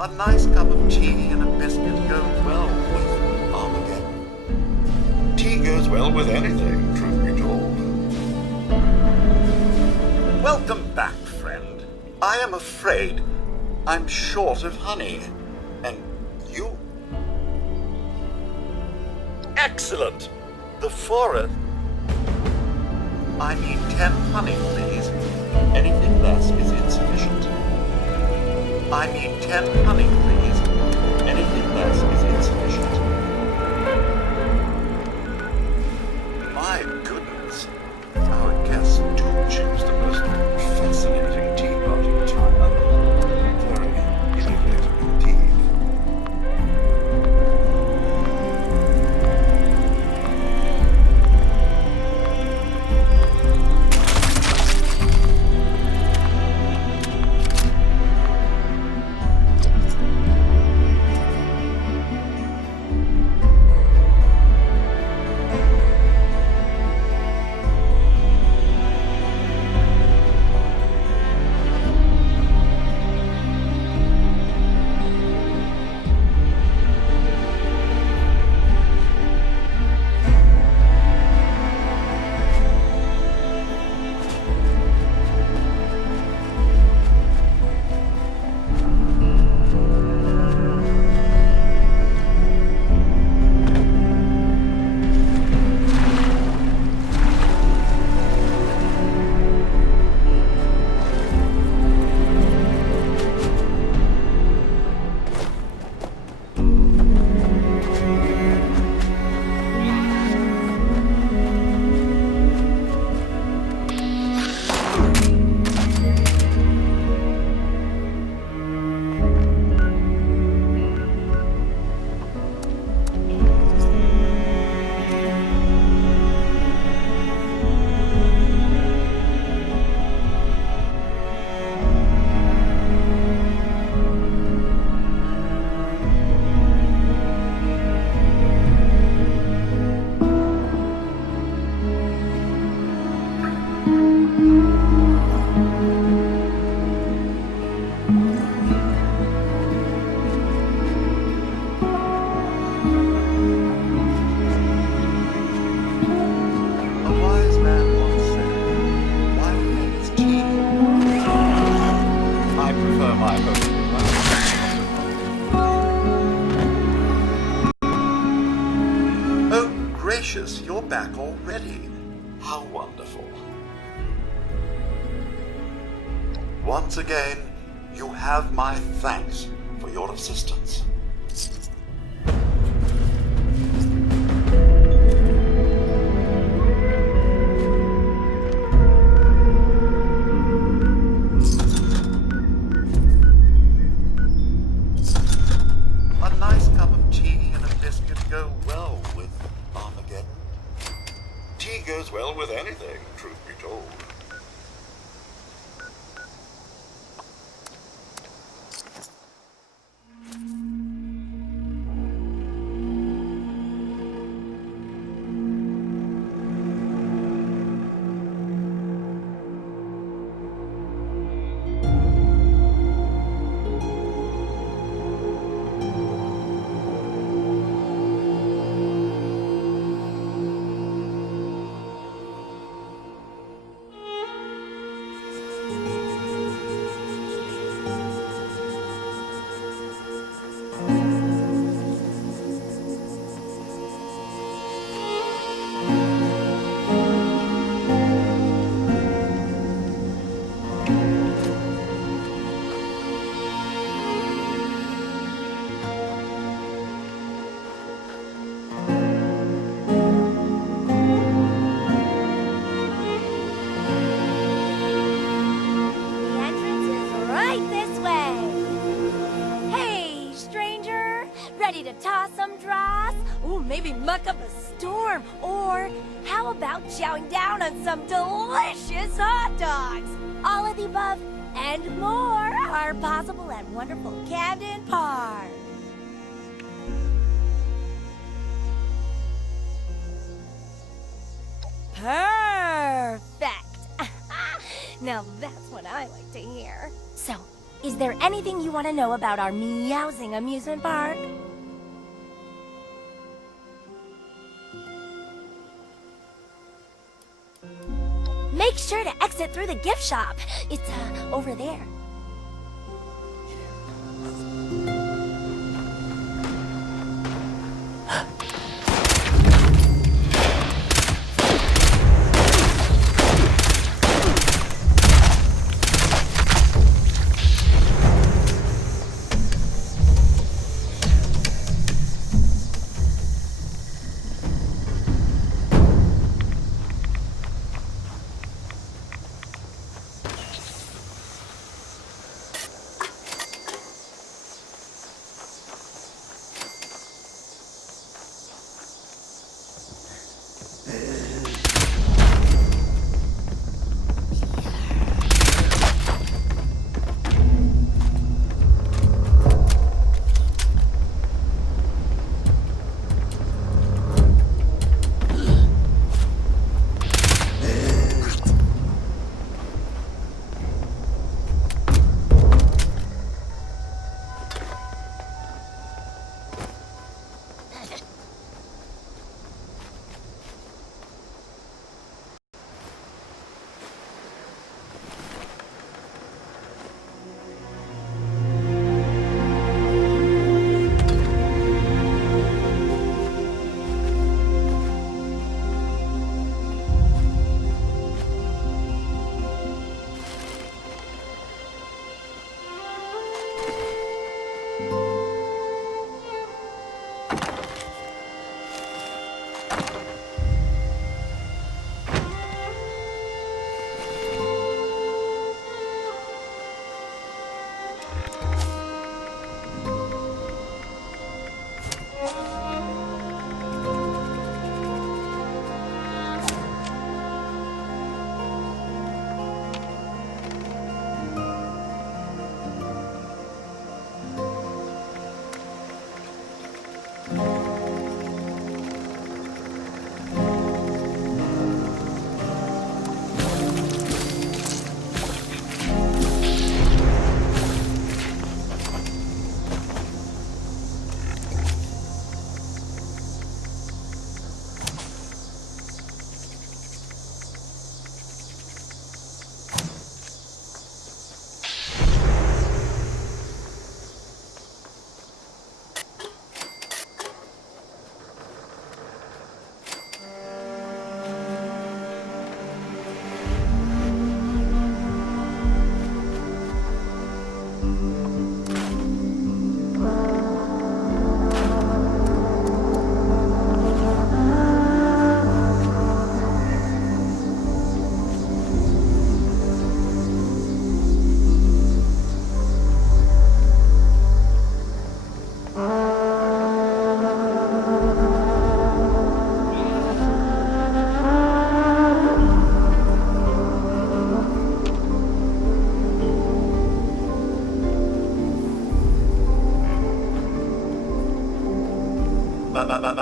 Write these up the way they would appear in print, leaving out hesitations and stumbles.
A nice cup of tea and a biscuit go well with Armageddon. Tea goes well with anything, truth be told. Welcome back, friend. I am afraid I'm short of honey. And you? Excellent! The forest. I need 10 honey, please. Anything less is insufficient. I need 10 honey, please. Anything less is insufficient. My goodness. Our guests do choose the most fascinating tea party time. Very innovative indeed. You're back already. How wonderful. Once again, you have my thanks for your assistance. A nice cup of tea and a biscuit go well with Armageddon. Tea goes well with anything, truth be told. Ready to toss some dross? Ooh, maybe muck up a storm. Or how about chowing down on some delicious hot dogs? All of the above and more are possible at wonderful Camden Park. Perfect. Now that's what I like to hear. So, Is there anything you want to know about our meowsing amusement park? Make sure to exit through the gift shop. It's, over there.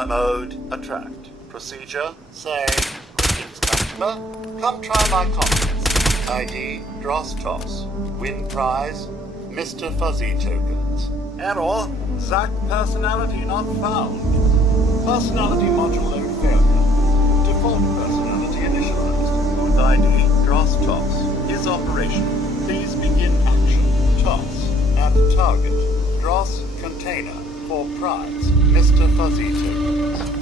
Mode, attract. Procedure, say, greetings customer, come try my contest. ID, dross toss. Win prize, Mr. Fuzzy tokens. Error, Zack personality not found. Personality module load failure. Default personality initialized. Booth ID, dross toss. Is operational. Please begin action. Toss. At target. Dross container. For prize, Mr. Fuzzy tokens.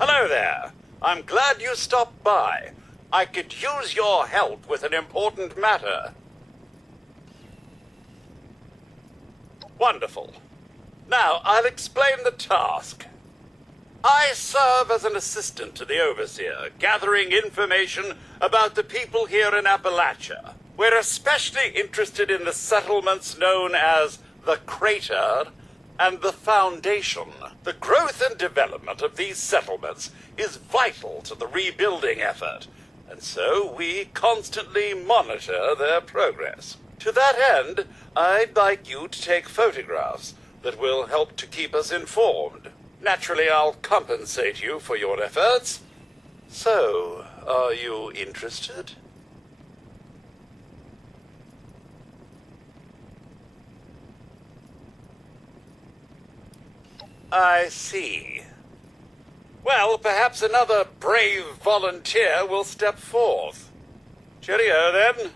Hello there. I'm glad you stopped by. I could use your help with an important matter. Wonderful. Now, I'll explain the task. I serve as an assistant to the Overseer, gathering information about the people here in Appalachia. We're especially interested in the settlements known as the Crater and the Foundation. The growth and development of these settlements is vital to the rebuilding effort, and so we constantly monitor their progress. To that end, I'd like you to take photographs that will help to keep us informed. Naturally, I'll compensate you for your efforts. So, are you interested? I see. Well, perhaps another brave volunteer will step forth. Cheerio, then.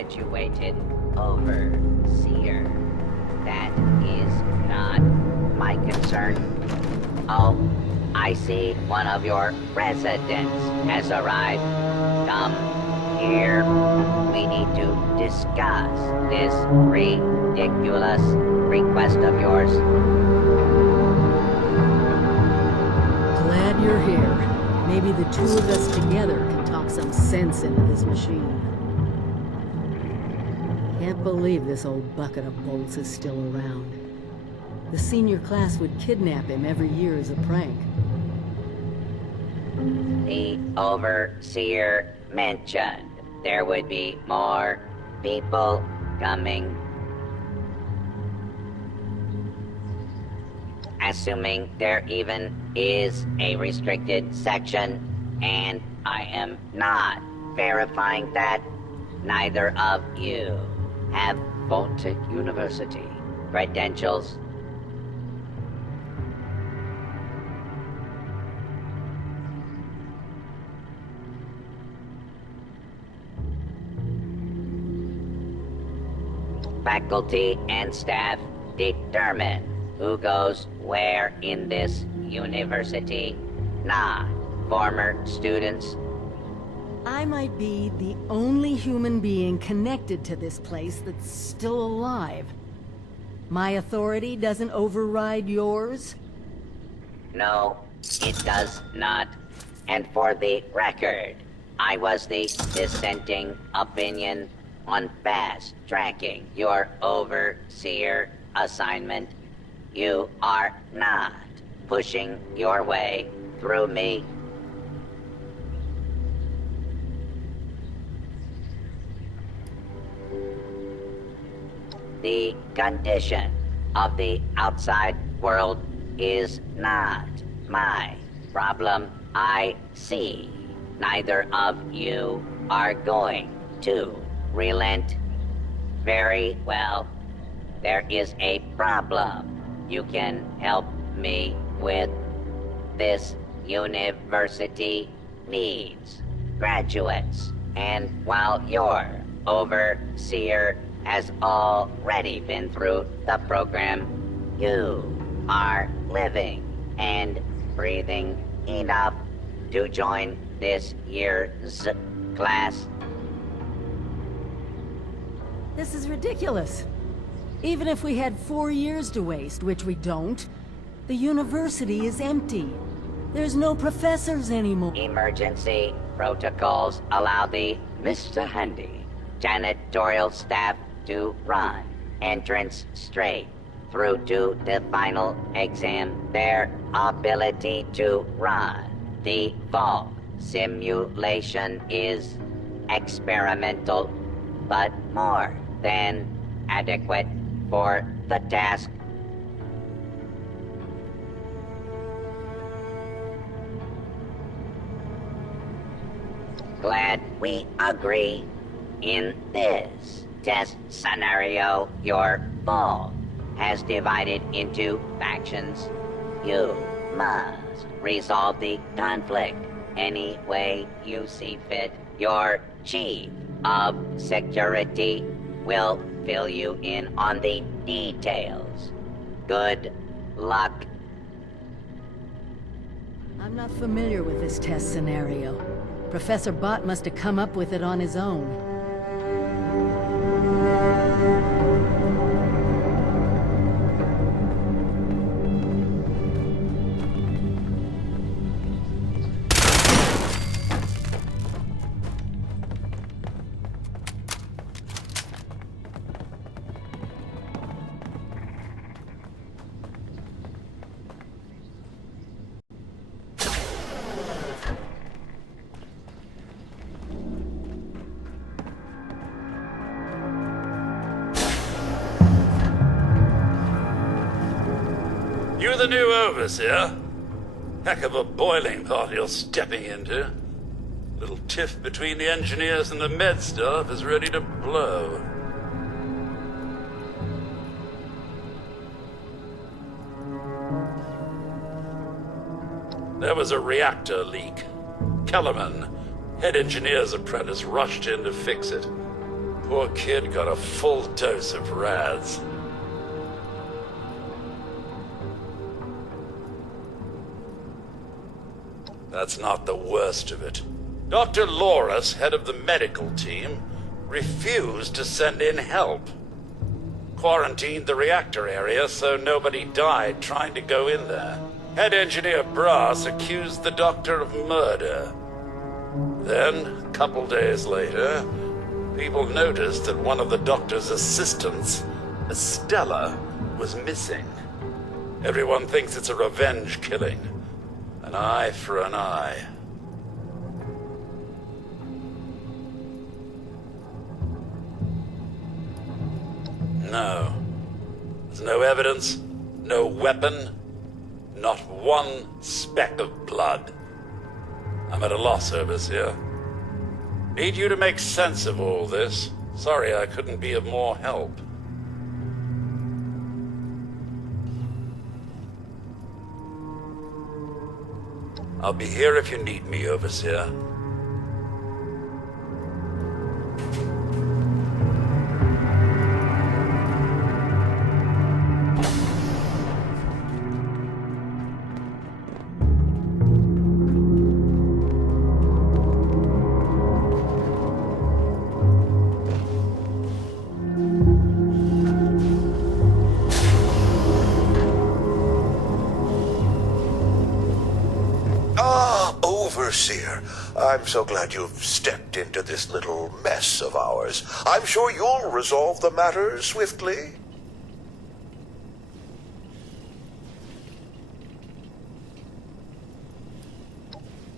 graduated overseer. That is not my concern. Oh, I see one of your residents has arrived. Come here. We need to discuss this ridiculous request of yours. Glad you're here. Maybe the two of us together can talk some sense into this machine. Can't believe this old bucket of bolts is still around. The senior class would kidnap him every year as a prank. The overseer mentioned there would be more people coming. Assuming there even is a restricted section, and I am not verifying that, neither of you have Vault-Tec University credentials. Faculty and staff determine who goes where in this university, not former students. I might be the only human being connected to this place that's still alive. My authority doesn't override yours? No, it does not. And for the record, I was the dissenting opinion on fast-tracking your overseer assignment. You are not pushing your way through me. The condition of the outside world is not my problem. I see neither of you are going to relent. Very well. There is a problem you can help me with. This university needs graduates, and while your overseer has already been through the program, you are living and breathing enough to join this year's class. This is ridiculous. Even if we had 4 years to waste, which we don't, the university is empty. There's no professors anymore. Emergency protocols allow the Mr. Handy janitorial staff to run entrance straight through to the final exam. Their ability to run the vault simulation is experimental, but more than adequate for the task. Glad we agree. In this test scenario, your vault has divided into factions. You must resolve the conflict any way you see fit. Your chief of security will fill you in on the details. Good luck. I'm not familiar with this test scenario. Professor Bott must have come up with it on his own. You the new overseer? Heck of a boiling pot you're stepping into. Little tiff between the engineers and the med staff is ready to blow. There was a reactor leak. Kellerman, head engineer's apprentice, rushed in to fix it. Poor kid got a full dose of Rads. That's not the worst of it. Dr. Loris, head of the medical team, refused to send in help. Quarantined the reactor area so nobody died trying to go in there. Head engineer Brass accused the doctor of murder. Then, a couple days later, people noticed that one of the doctor's assistants, Estella, was missing. Everyone thinks it's a revenge killing. An eye for an eye. No. There's no evidence, no weapon, not one speck of blood. I'm at a loss, Overseer. Need you to make sense of all this. Sorry I couldn't be of more help. I'll be here if you need me, Overseer. Overseer, I'm so glad you've stepped into this little mess of ours. I'm sure you'll resolve the matter swiftly.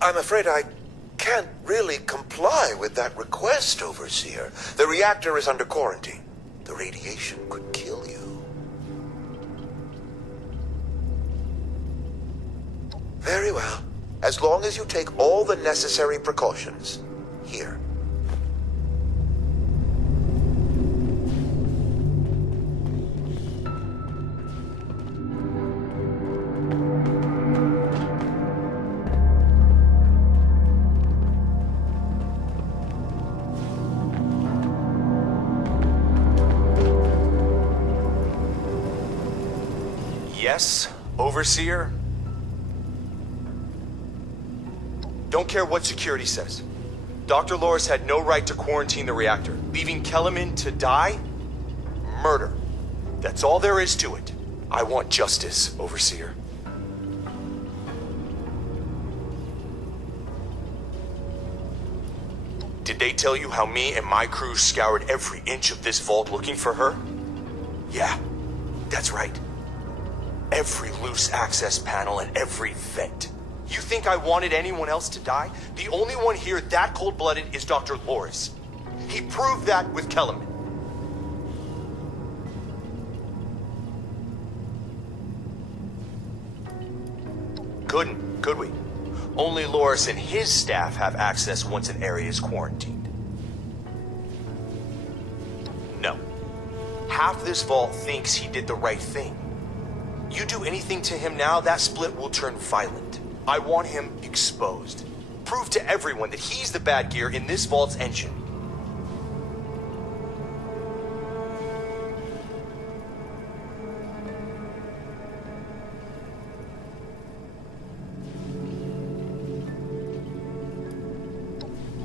I'm afraid I can't really comply with that request, Overseer. The reactor is under quarantine. The radiation could kill you. Very well. As long as you take all the necessary precautions. Here. Yes, Overseer? Don't care what security says. Dr. Loris had no right to quarantine the reactor. Leaving Kellerman to die? Murder. That's all there is to it. I want justice, Overseer. Did they tell you how me and my crew scoured every inch of this vault looking for her? Yeah, that's right. Every loose access panel and every vent. You think I wanted anyone else to die? The only one here that cold-blooded is Dr. Loris. He proved that with Kellerman. Couldn't, could we? Only Loris and his staff have access once an area is quarantined. No. Half this vault thinks he did the right thing. You do anything to him now, that split will turn violent. I want him exposed. Prove to everyone that he's the bad gear in this vault's engine.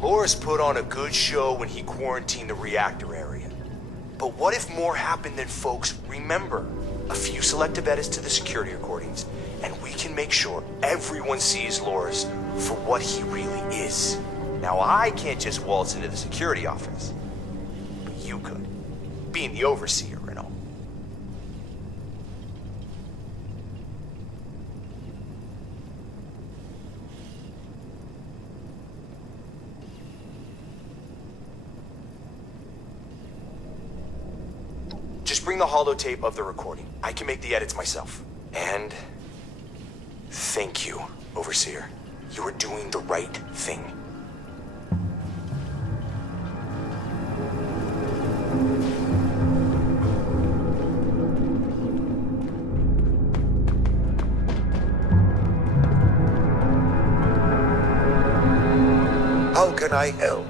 Loris put on a good show when he quarantined the reactor area. But what if more happened than folks remember? A few selective edits to the security recordings, and we can make sure everyone sees Loris for what he really is. Now, I can't just waltz into the security office, but you could, being the overseer and all. Just bring the holotape of the recording. I can make the edits myself. And thank you, Overseer. You are doing the right thing. How can I help?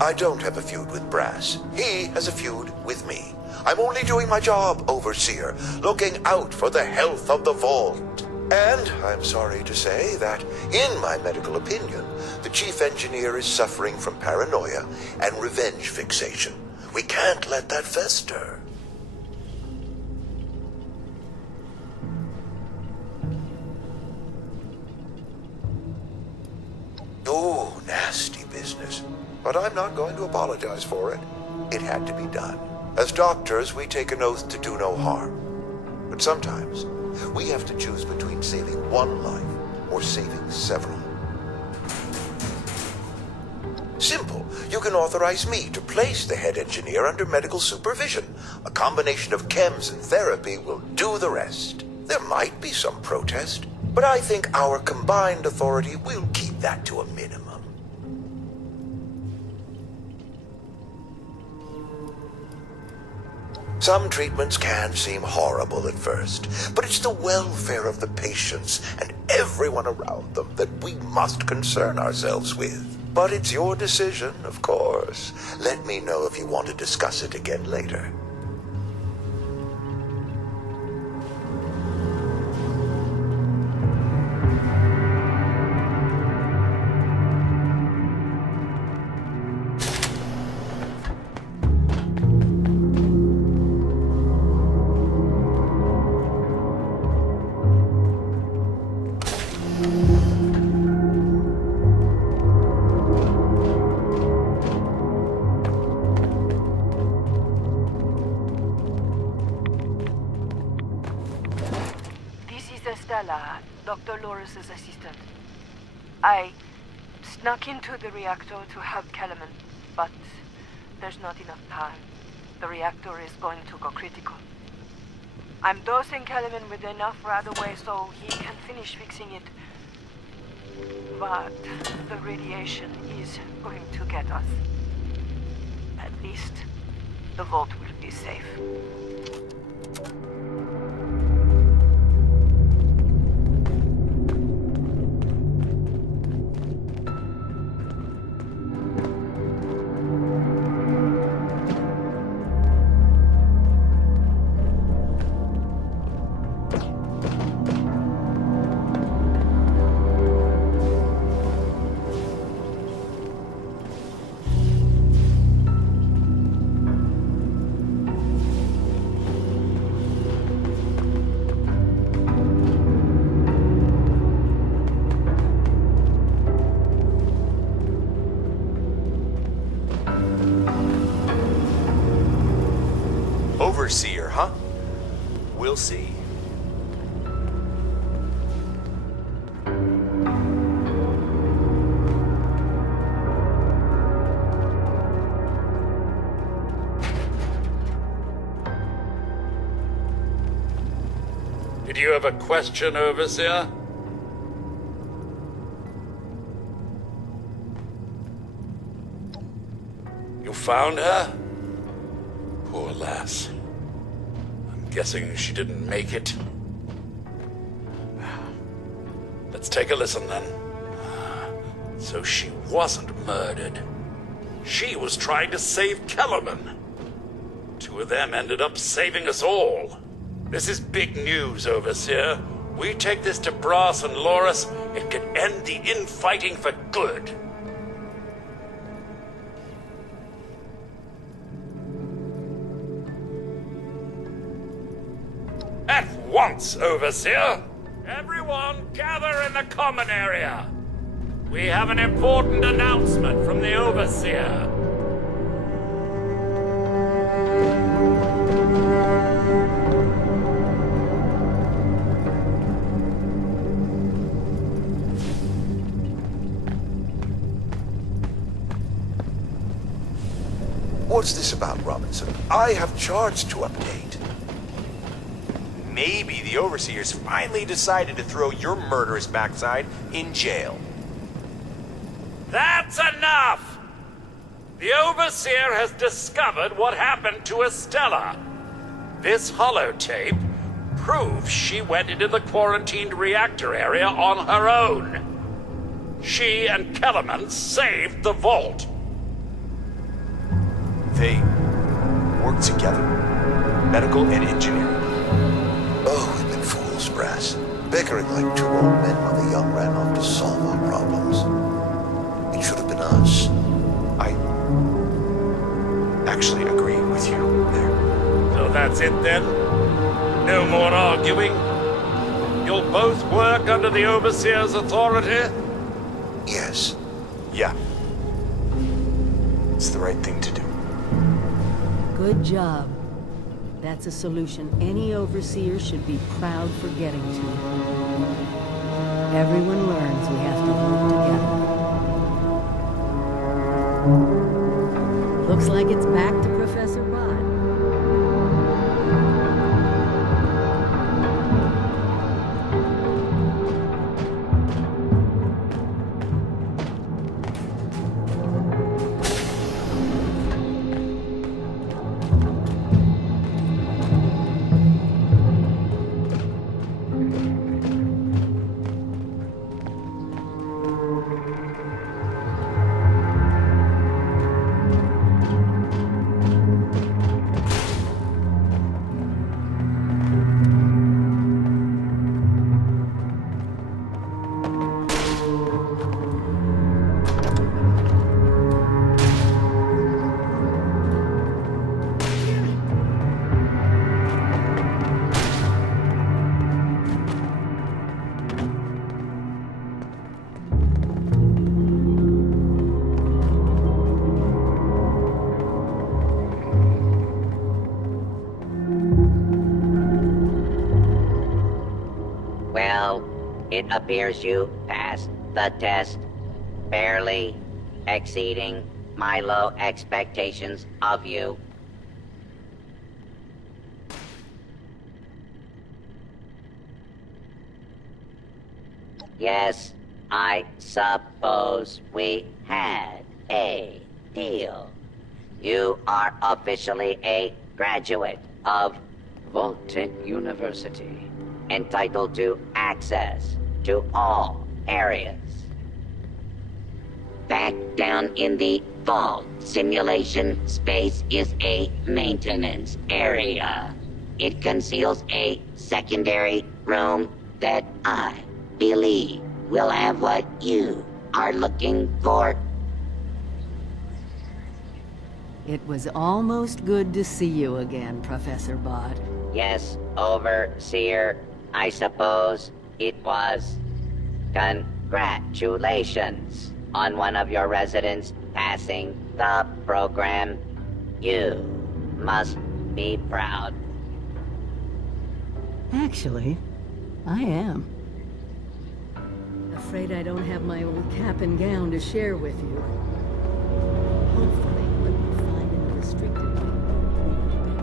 I don't have a feud with Brass. He has a feud with me. I'm only doing my job, Overseer, looking out for the health of the vault. And I'm sorry to say that, in my medical opinion, the chief engineer is suffering from paranoia and revenge fixation. We can't let that fester. Oh, nasty business. But I'm not going to apologize for it. It had to be done. As doctors, we take an oath to do no harm. But sometimes, we have to choose between saving one life or saving several. Simple. You can authorize me to place the head engineer under medical supervision. A combination of chems and therapy will do the rest. There might be some protest, but I think our combined authority will keep that to a minimum. Some treatments can seem horrible at first, but it's the welfare of the patients and everyone around them that we must concern ourselves with. But it's your decision, of course. Let me know if you want to discuss it again later. Stella, Dr. Loris's assistant. I snuck into the reactor to help Kellerman, but there's not enough time. The reactor is going to go critical. I'm dosing Kellerman with enough right away so he can finish fixing it. But the radiation is going to get us. At least the vault will be safe. Overseer, huh? We'll see. Did you have a question, Overseer? You found her? Poor lass. I'm guessing she didn't make it. Let's take a listen then. So she wasn't murdered. She was trying to save Kellerman. Two of them ended up saving us all. This is big news, Overseer. We take this to Brass and Loris, it could end the infighting for good. At once, Overseer! Everyone gather in the common area. We have an important announcement from the Overseer. What's this about, Robinson? I have charts to update. Maybe the Overseers finally decided to throw your murderous backside in jail. That's enough! The Overseer has discovered what happened to Estella. This holotape proves she went into the quarantined reactor area on her own. She and Kellerman saved the vault. They work together. Medical and engineering. Oh, we've been fools, Brass. Bickering like two old men while the young ran off to solve our problems. It should have been us. I actually agree with you there. So that's it then? No more arguing? You'll both work under the Overseer's authority? Yes. Yeah. It's the right thing to do. Good job. That's a solution any overseer should be proud for getting to. Everyone learns we have to work together. Looks like it's back to Professor Bott. Well, it appears you passed the test, barely exceeding my low expectations of you. Yes, I suppose we had a deal. You are officially a graduate of Voltech University, entitled to access to all areas. Back down in the vault, simulation space is a maintenance area. It conceals a secondary room that I believe will have what you are looking for. It was almost good to see you again, Professor Bott. Yes, Overseer, I suppose it was. Congratulations on one of your residents passing the program. You must be proud. Actually, I am. Afraid I don't have my old cap and gown to share with you. Hopefully, what you find in the restricted wing will be better.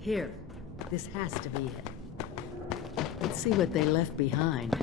Here, this has to be it. Let's see what they left behind.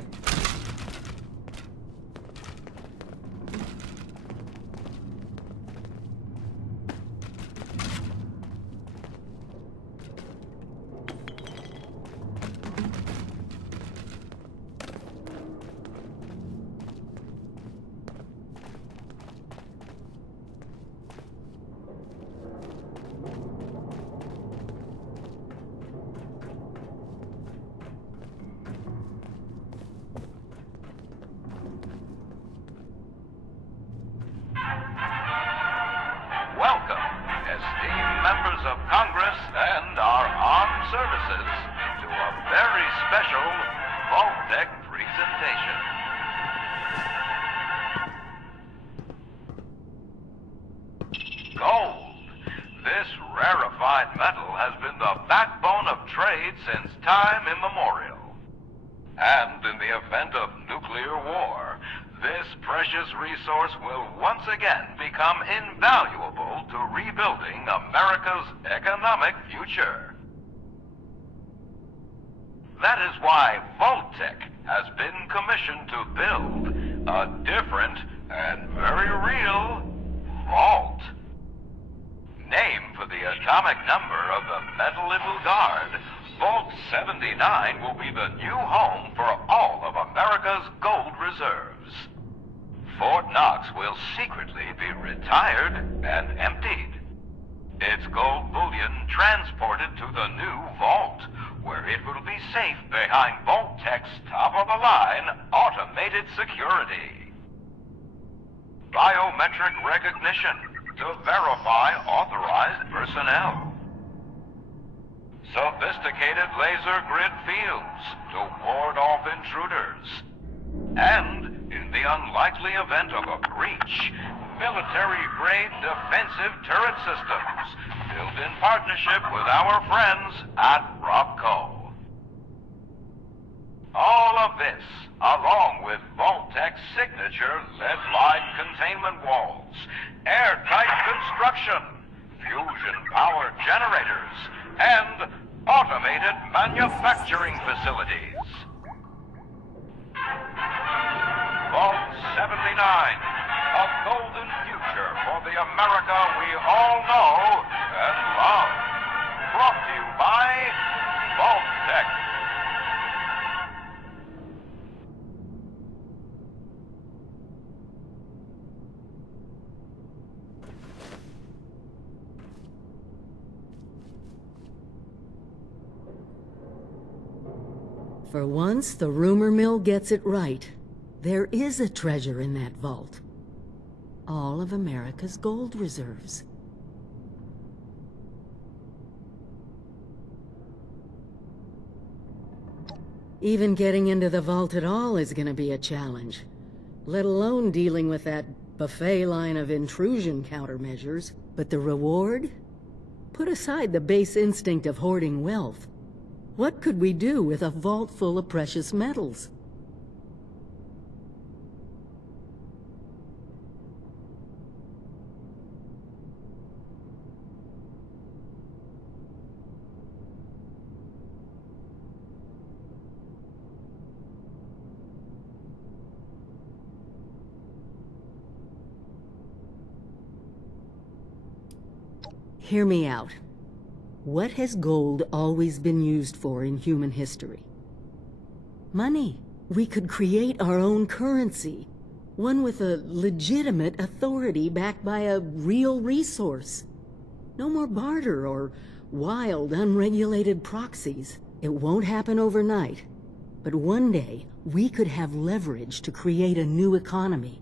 Welcome, esteemed members of Congress and our armed services, to a very special Vault-Tec presentation. Gold. This rarefied metal has been the backbone of trade since time immemorial. And in the event of nuclear war, this precious resource will once again become invaluable to rebuilding America's economic future. That is why Vault-Tec has been commissioned to build a different and very real vault. Named for the atomic number of the metal it will guard, Vault 79 will be the new home for all of America's gold reserves. Fort Knox will secretly be retired and emptied. Its gold bullion transported to the new vault, where it will be safe behind Vault-Tec's top-of-the-line automated security. Biometric recognition to verify authorized personnel. Sophisticated laser grid fields to ward off intruders. And, in the unlikely event of a breach, military-grade defensive turret systems built in partnership with our friends at Robco. All of this, along with Vault-Tec's signature lead-lined containment walls, airtight construction, fusion power generators, and automated manufacturing facilities. Vault 79, a golden future for the America we all know and love. Brought to you by Vault-Tec. For once, the rumor mill gets it right. There is a treasure in that vault. All of America's gold reserves. Even getting into the vault at all is gonna be a challenge, let alone dealing with that buffet line of intrusion countermeasures. But the reward? Put aside the base instinct of hoarding wealth. What could we do with a vault full of precious metals? Hear me out. What has gold always been used for in human history? Money. We could create our own currency, one with a legitimate authority backed by a real resource. No more barter or wild, unregulated proxies. It won't happen overnight, but one day we could have leverage to create a new economy.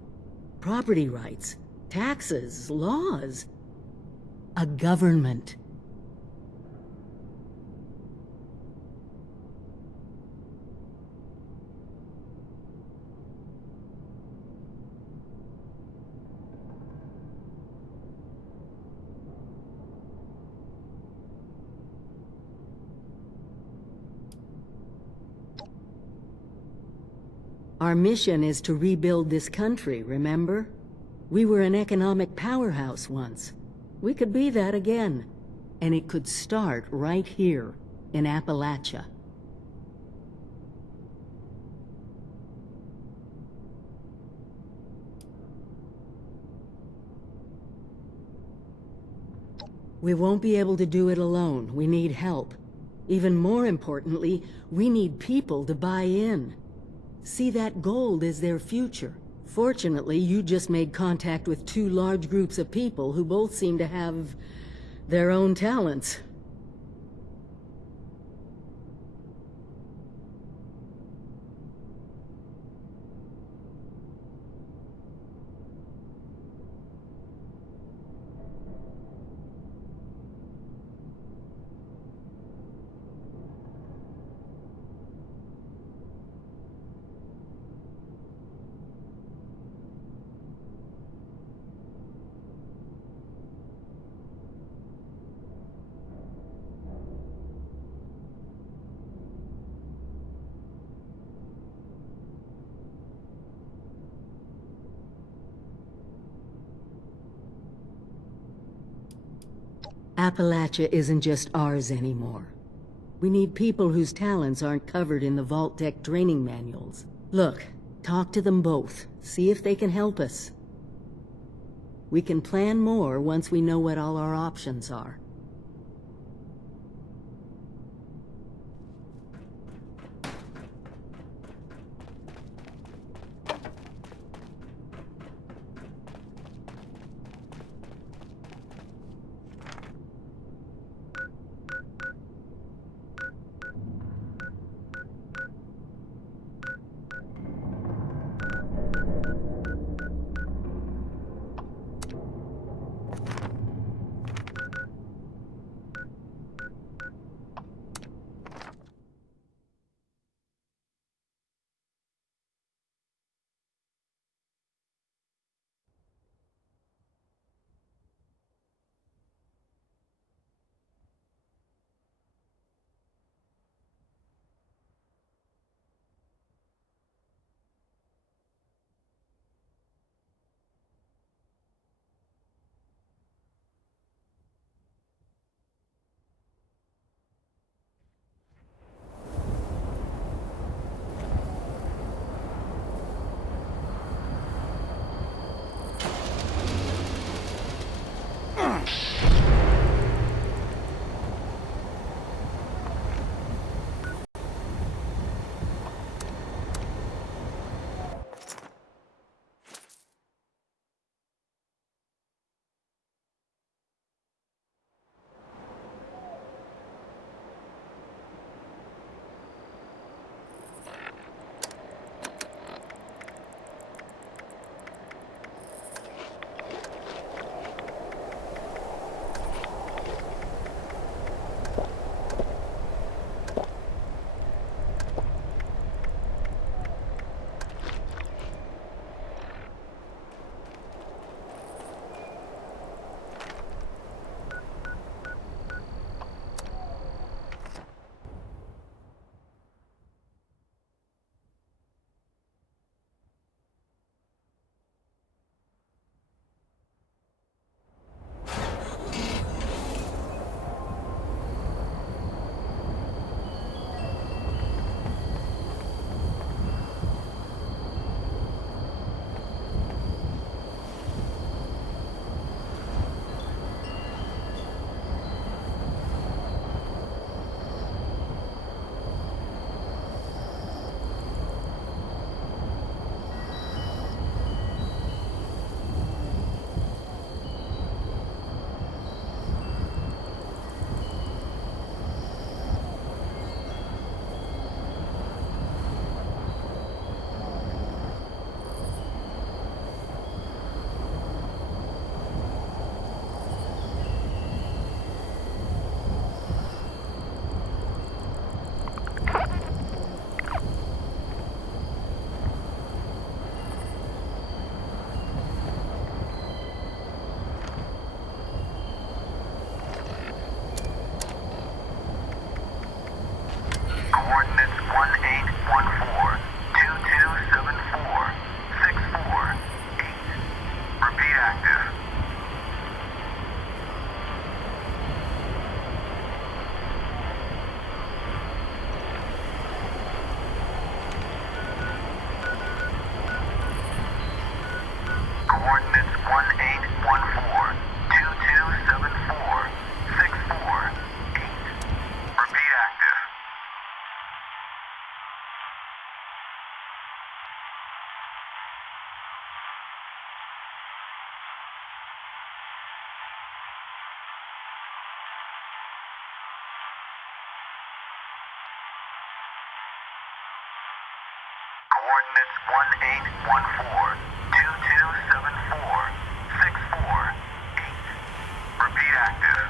Property rights, taxes, laws. A government. Our mission is to rebuild this country, remember? We were an economic powerhouse once. We could be that again. And it could start right here, in Appalachia. We won't be able to do it alone. We need help. Even more importantly, we need people to buy in. See that gold is their future. Fortunately, you just made contact with two large groups of people who both seem to have their own talents. Appalachia isn't just ours anymore. We need people whose talents aren't covered in the Vault-Tec training manuals. Look, talk to them both. See if they can help us. We can plan more once we know what all our options are. Coordinates 1814, 2274, 648. Repeat active. Coordinates 1814, 2274, 648. Repeat active.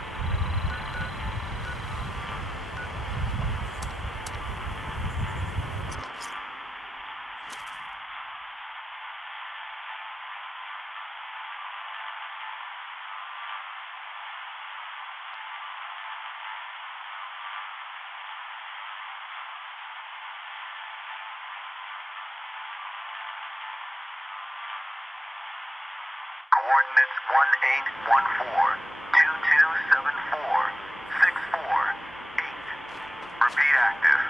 Coordinates 1814, 2274, 648. Repeat active.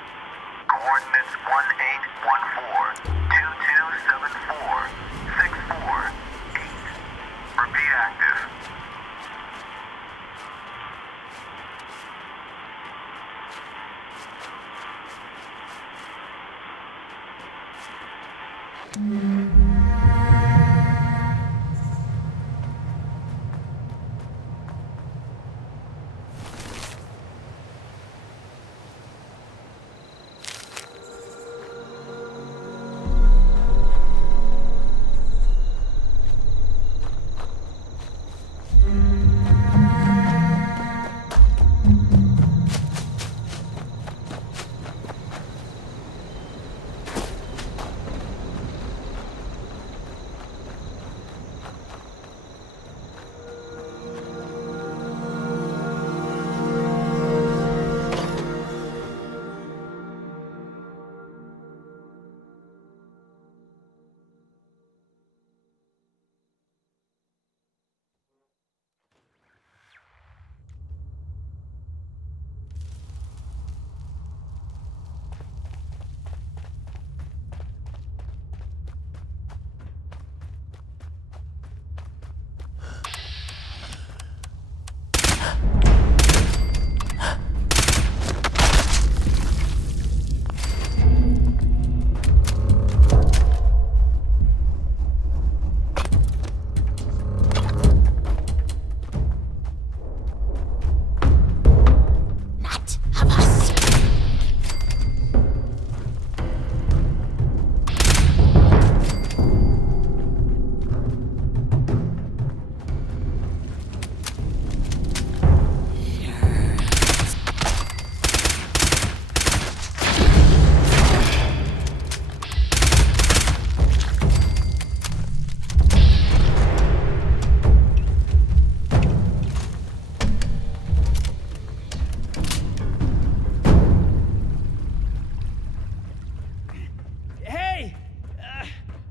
Coordinates 1814, 2274, 648. Repeat active.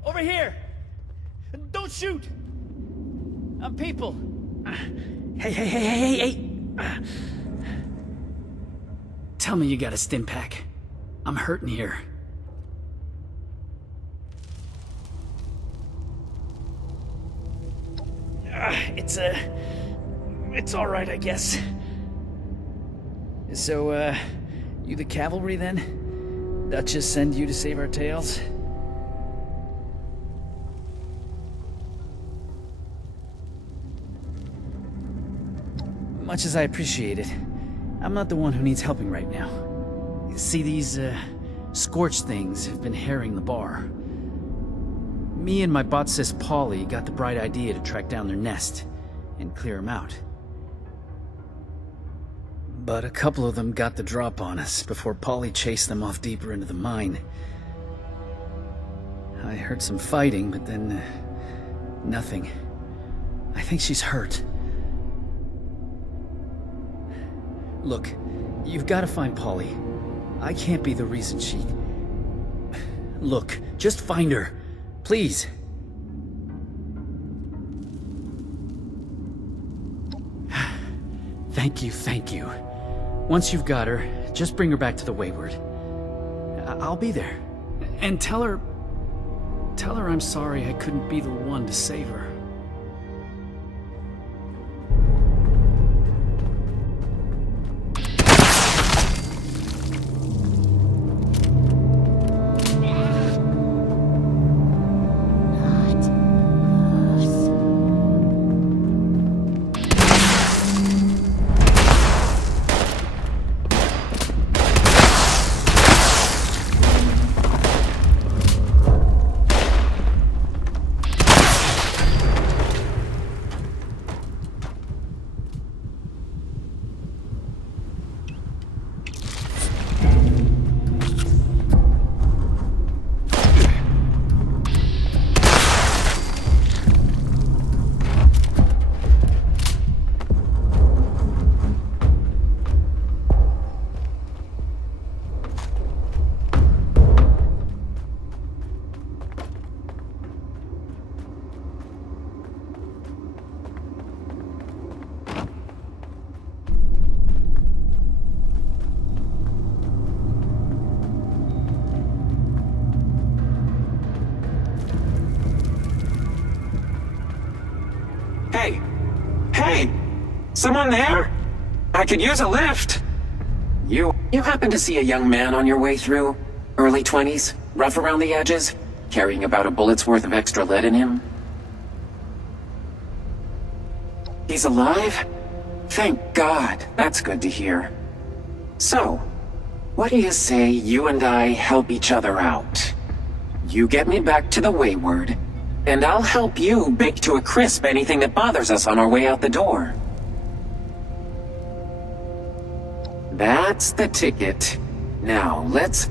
Over here! Don't shoot! I'm people. Hey. Tell me you got a stim pack. I'm hurting here. It's all right, I guess. So, you the cavalry then? Duchess send you to save our tails? Much as I appreciate it, I'm not the one who needs helping right now. See, these, scorched things have been harrying the bar. Me and my bot sis Polly got the bright idea to track down their nest and clear them out. But a couple of them got the drop on us before Polly chased them off deeper into the mine. I heard some fighting, but then, nothing. I think she's hurt. Look, you've got to find Polly. I can't be the reason she... Look, just find her. Please. Thank you. Once you've got her, just bring her back to the Wayward. I'll be there. And tell her I'm sorry I couldn't be the one to save her. Hey! Hey! Someone there? I could use a lift. You happen to see a young man on your way through? Early 20s, rough around the edges, carrying about a bullet's worth of extra lead in him? He's alive? Thank God. That's good to hear. So, what do you say you and I help each other out? You get me back to the Wayward, and I'll help you bake to a crisp anything that bothers us on our way out the door. That's the ticket. Now, let's...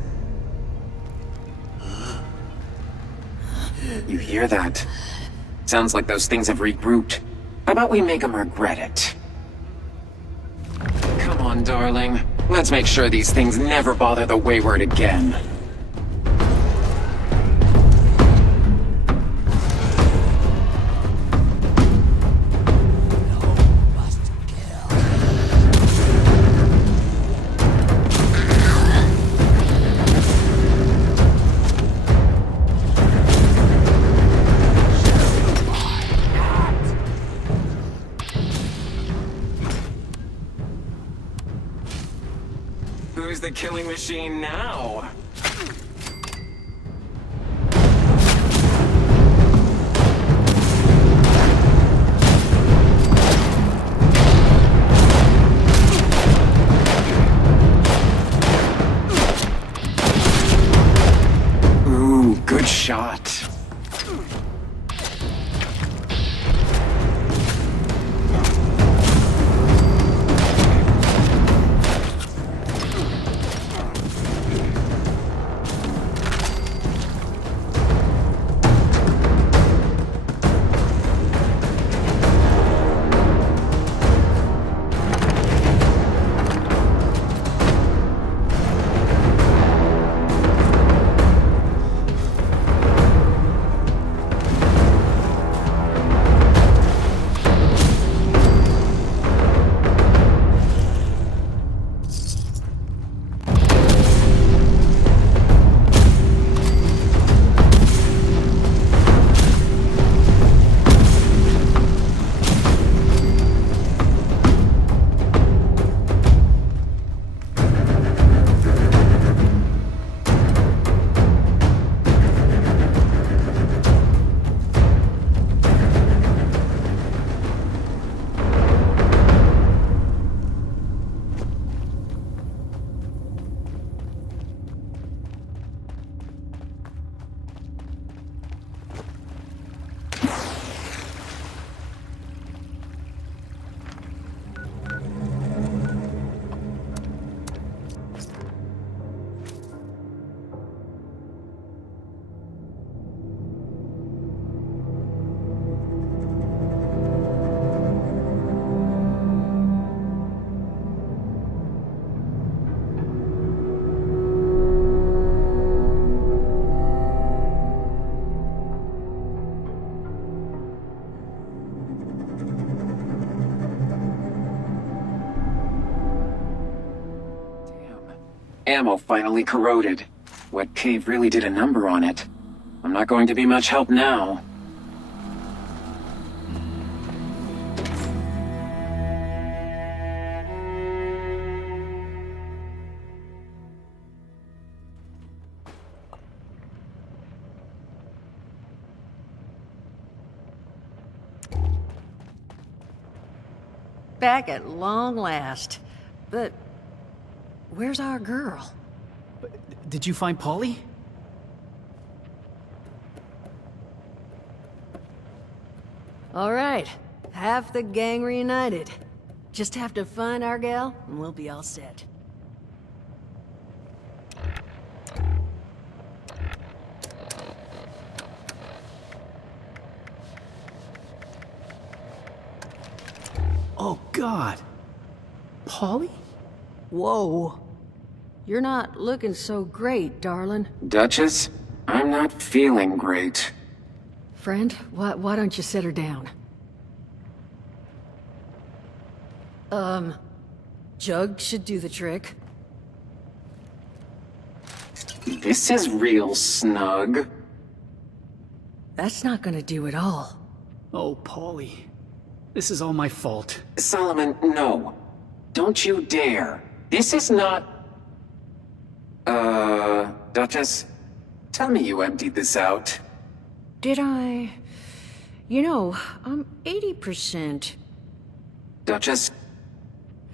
You hear that? Sounds like those things have regrouped. How about we make them regret it? Come on, darling. Let's make sure these things never bother the Wayward again. Who's the killing machine now? Ooh, good shot. Ammo finally corroded. Wet cave really did a number on it. I'm not going to be much help now. Back at long last. But where's our girl? Did you find Polly? All right, half the gang reunited. Just have to find our gal, and we'll be all set. Oh, God. Polly? Whoa. You're not looking so great, darling. Duchess, I'm not feeling great. Friend, why don't you sit her down? Jug should do the trick. This is real snug. That's not gonna do it all. Oh, Polly. This is all my fault. Solomon, no. Don't you dare. This is not... Duchess? Tell me you emptied this out. Did I? You know, I'm 80%. Duchess?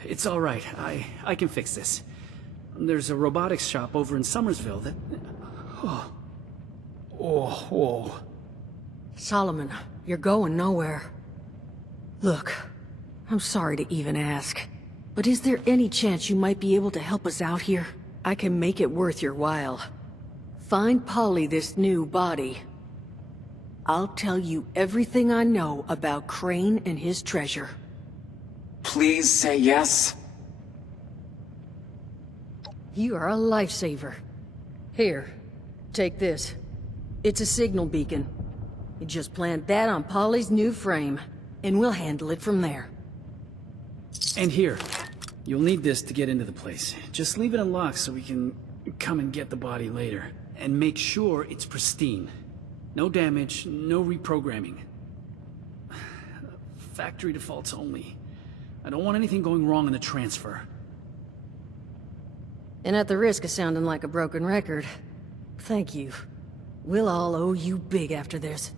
It's all right. I can fix this. There's a robotics shop over in Somersville that... Oh. Solomon, you're going nowhere. Look, I'm sorry to even ask, but is there any chance you might be able to help us out here? I can make it worth your while. Find Polly this new body. I'll tell you everything I know about Crane and his treasure. Please say yes. You are a lifesaver. Here, take this. It's a signal beacon. You just plant that on Polly's new frame, and we'll handle it from there. And here. You'll need this to get into the place. Just leave it unlocked so we can come and get the body later. And make sure it's pristine. No damage, no reprogramming. Factory defaults only. I don't want anything going wrong in the transfer. And at the risk of sounding like a broken record, thank you. We'll all owe you big after this.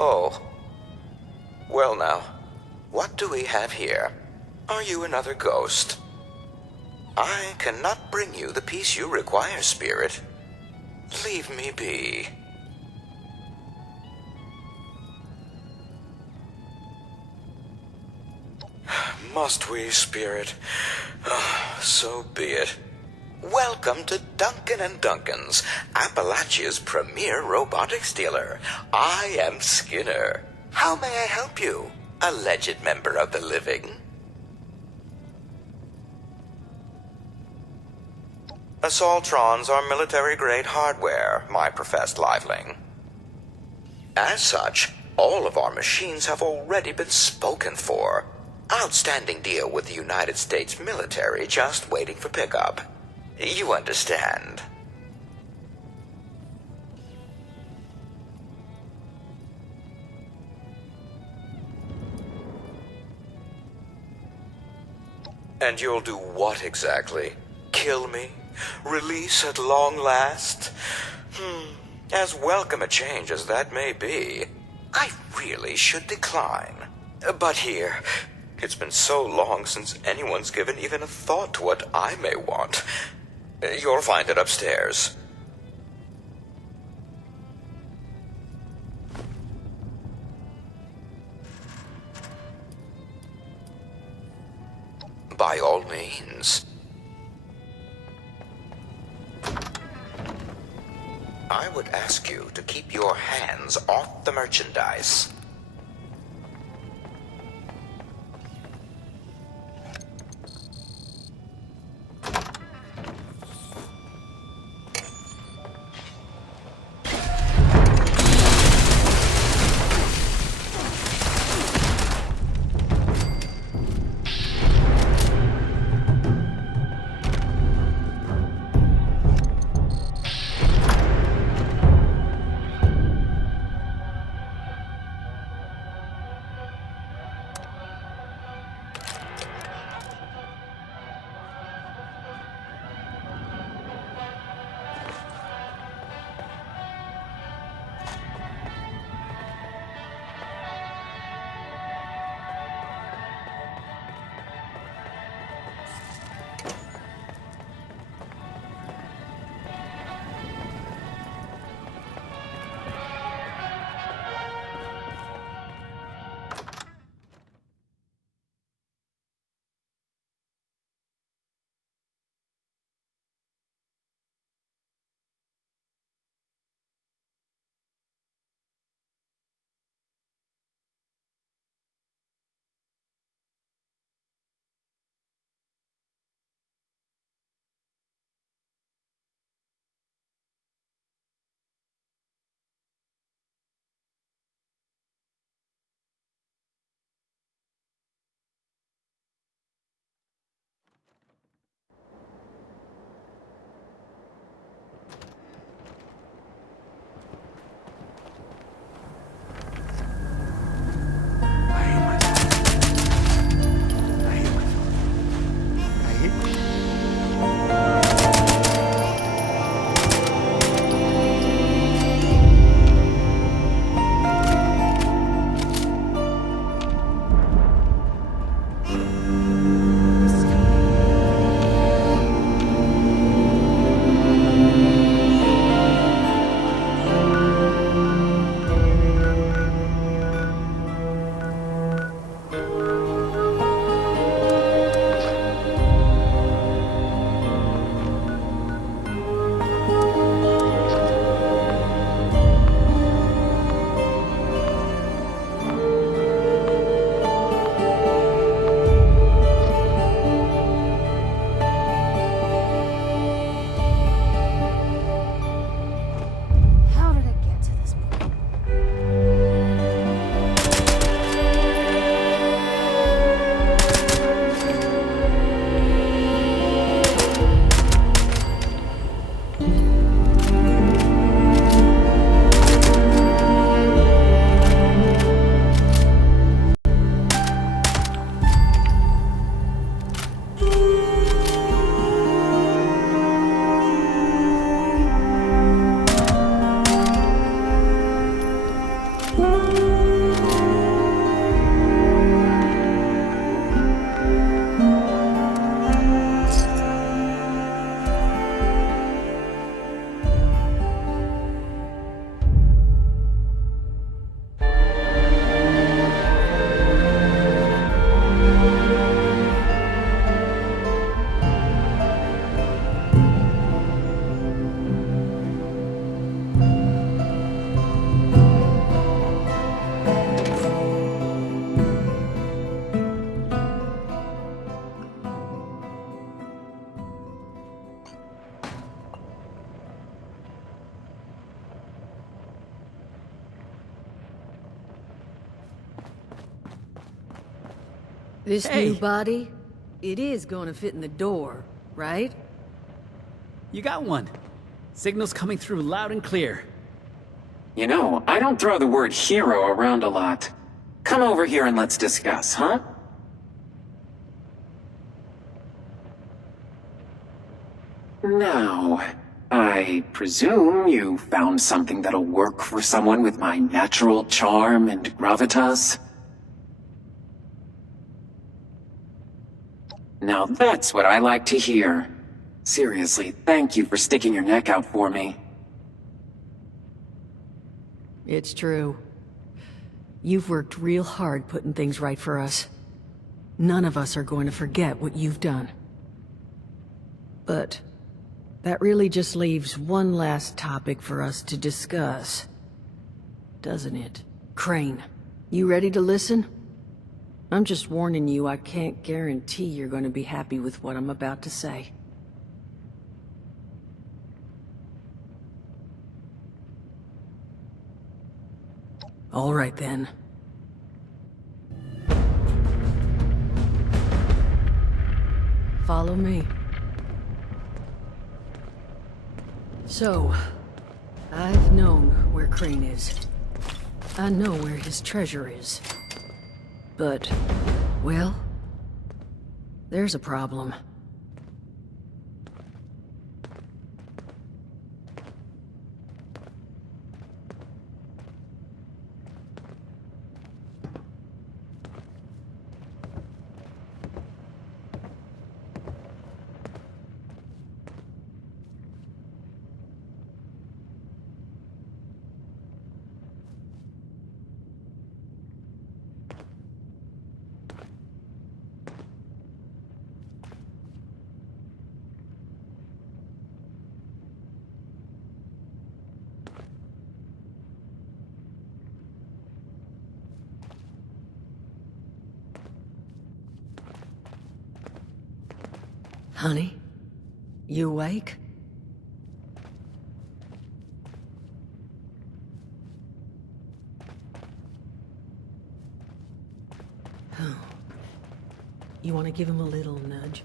Oh. Well now, what do we have here? Are you another ghost? I cannot bring you the peace you require, Spirit. Leave me be. Must we, Spirit? So be it. Welcome to Duncan & Duncan's, Appalachia's premier robotics dealer. I am Skinner. How may I help you? alleged member of the living. Assaultrons are military-grade hardware, my professed liveling. As such, all of our machines have already been spoken for. Outstanding deal with the United States military, just waiting for pickup. You understand. And you'll do what exactly? Kill me? Release at long last? As welcome a change as that may be, I really should decline. But here, it's been so long since anyone's given even a thought to what I may want. You'll find it upstairs. By all means. I would ask you to keep your hands off the merchandise. This Hey. new body, it is gonna fit in the door, right? You got one. Signal's coming through loud and clear. You know, I don't throw the word hero around a lot. Come over here and let's discuss, huh? Now, I presume you found something that'll work for someone with my natural charm and gravitas? Now that's what I like to hear. Seriously, thank you for sticking your neck out for me. It's true. You've worked real hard putting things right for us. None of us are going to forget what you've done. But that really just leaves one last topic for us to discuss. Doesn't it? Crane, you ready to listen? I'm just warning you, I can't guarantee you're going to be happy with what I'm about to say. All right then. Follow me. So, I've known where Crane is. I know where his treasure is. But, well, there's a problem. Honey, you awake? You want to give him a little nudge?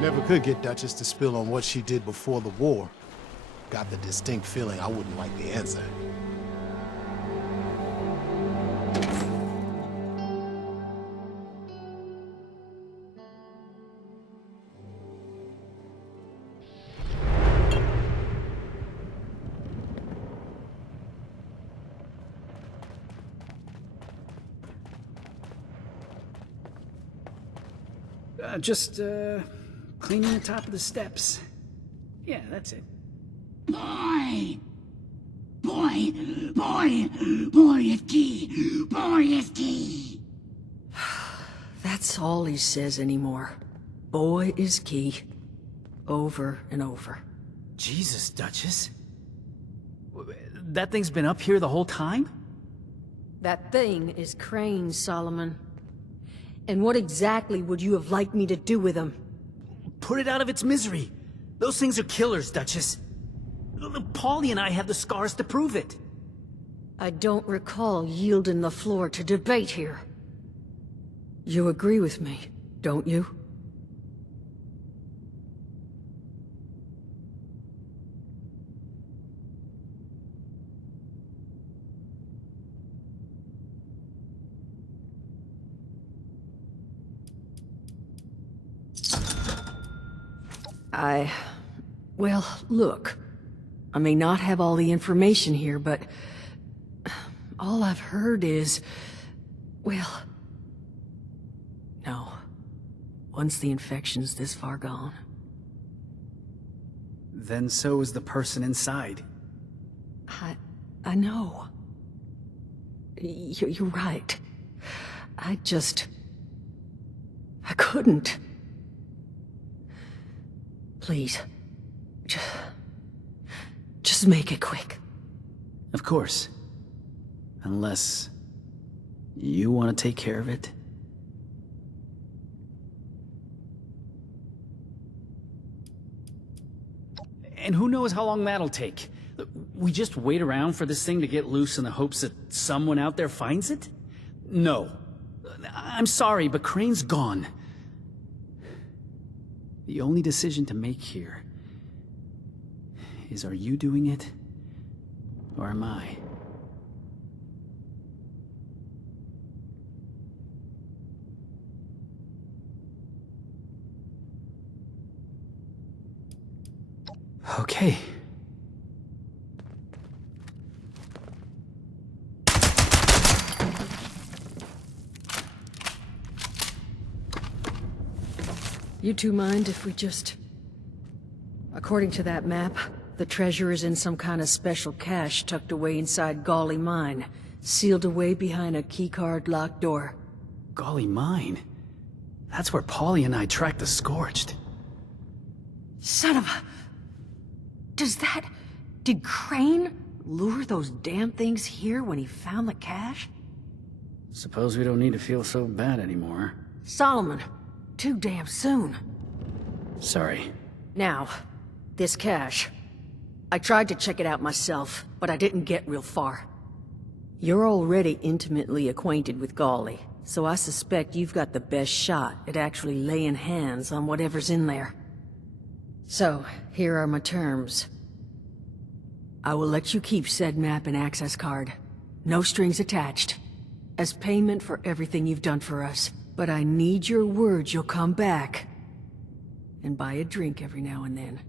Never could get Duchess to spill on what she did before the war. Got the distinct feeling I wouldn't like the answer. Just cleaning the top of the steps. Yeah, that's it. Boy, is key. That's all he says anymore. Boy is key. Over and over. Jesus, Duchess. That thing's been up here the whole time? That thing is Crane, Solomon. And what exactly would you have liked me to do with him? Put it out of its misery. Those things are killers, Duchess. Paulie and I have the scars to prove it. I don't recall yielding the floor to debate here. You agree with me, don't you? Well, look. I may not have all the information here, but all I've heard is, well, no. Once the infection's this far gone. Then so is the person inside. I know. You're right. I couldn't. Please. Just make it quick. Of course. Unless you want to take care of it. And who knows how long that'll take? We just wait around for this thing to get loose in the hopes that someone out there finds it? No. I'm sorry, but Crane's gone. The only decision to make here is, are you doing it, or am I? Okay. You two mind if we just... According to that map, the treasure is in some kind of special cache tucked away inside Golly Mine, sealed away behind a keycard locked door. Golly Mine? That's where Paulie and I tracked the Scorched. Son of a... Did Crane lure those damn things here when he found the cache? Suppose we don't need to feel so bad anymore. Solomon, too damn soon. Sorry. Now, this cache. I tried to check it out myself, but I didn't get real far. You're already intimately acquainted with Golly, so I suspect you've got the best shot at actually laying hands on whatever's in there. So, here are my terms. I will let you keep said map and access card. No strings attached. As payment for everything you've done for us. But I need your word you'll come back. And buy a drink every now and then.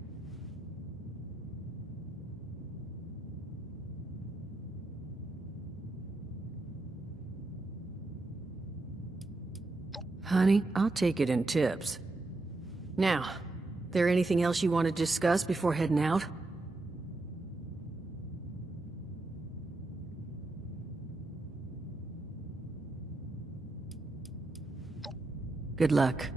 Honey, I'll take it in tips. Now, there anything else you want to discuss before heading out? Good luck.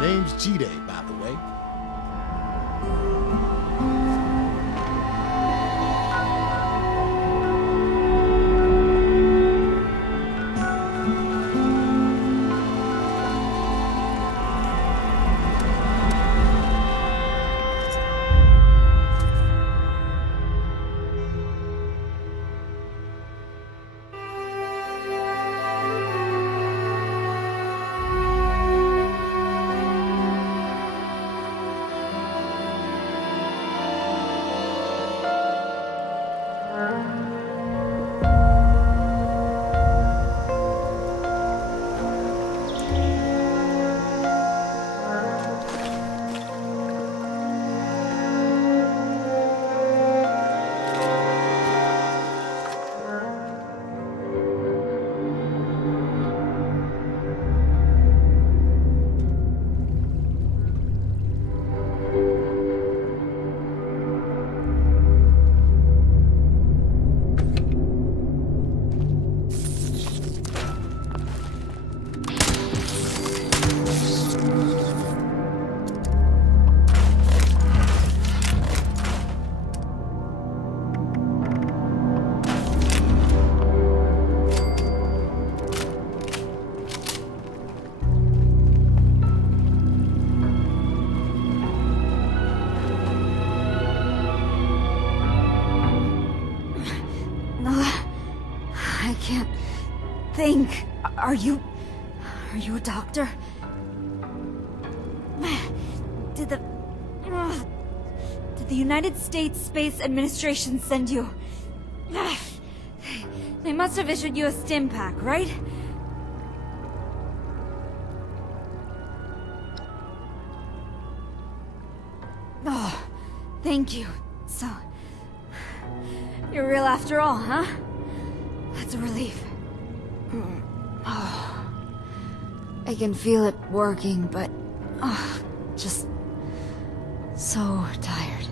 Name's G-Day, by the way. Think. Are you a doctor? Did the United States Space Administration send you? They must have issued you a stim pack, right? Oh, thank you. So, you're real after all, huh? That's a relief. Oh, I can feel it working, but just so tired.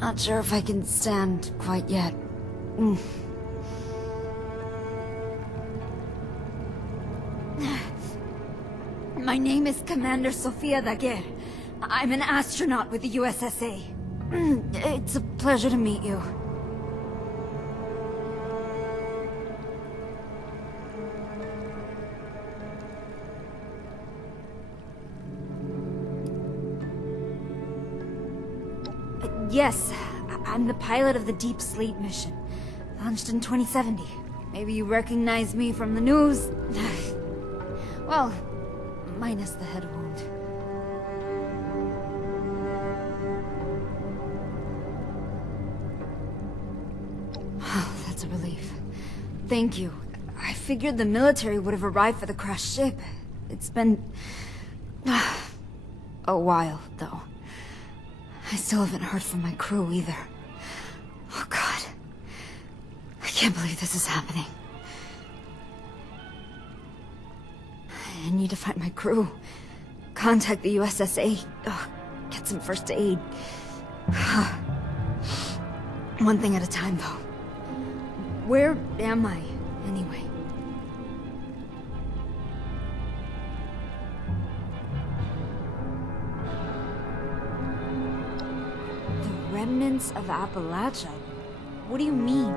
Not sure if I can stand quite yet. My name is Commander Sofia Daguerre. I'm an astronaut with the USSA. It's a pleasure to meet you. Yes, I'm the pilot of the Deep Sleep mission, launched in 2070. Maybe you recognize me from the news. Well, minus the head wound. Oh, that's a relief. Thank you. I figured the military would have arrived for the crashed ship. It's been a while, though. I still haven't heard from my crew either. Oh God. I can't believe this is happening. I need to find my crew. Contact the USSA. Get some first aid. One thing at a time, though. Where am I, anyway? Remnants of Appalachia? What do you mean?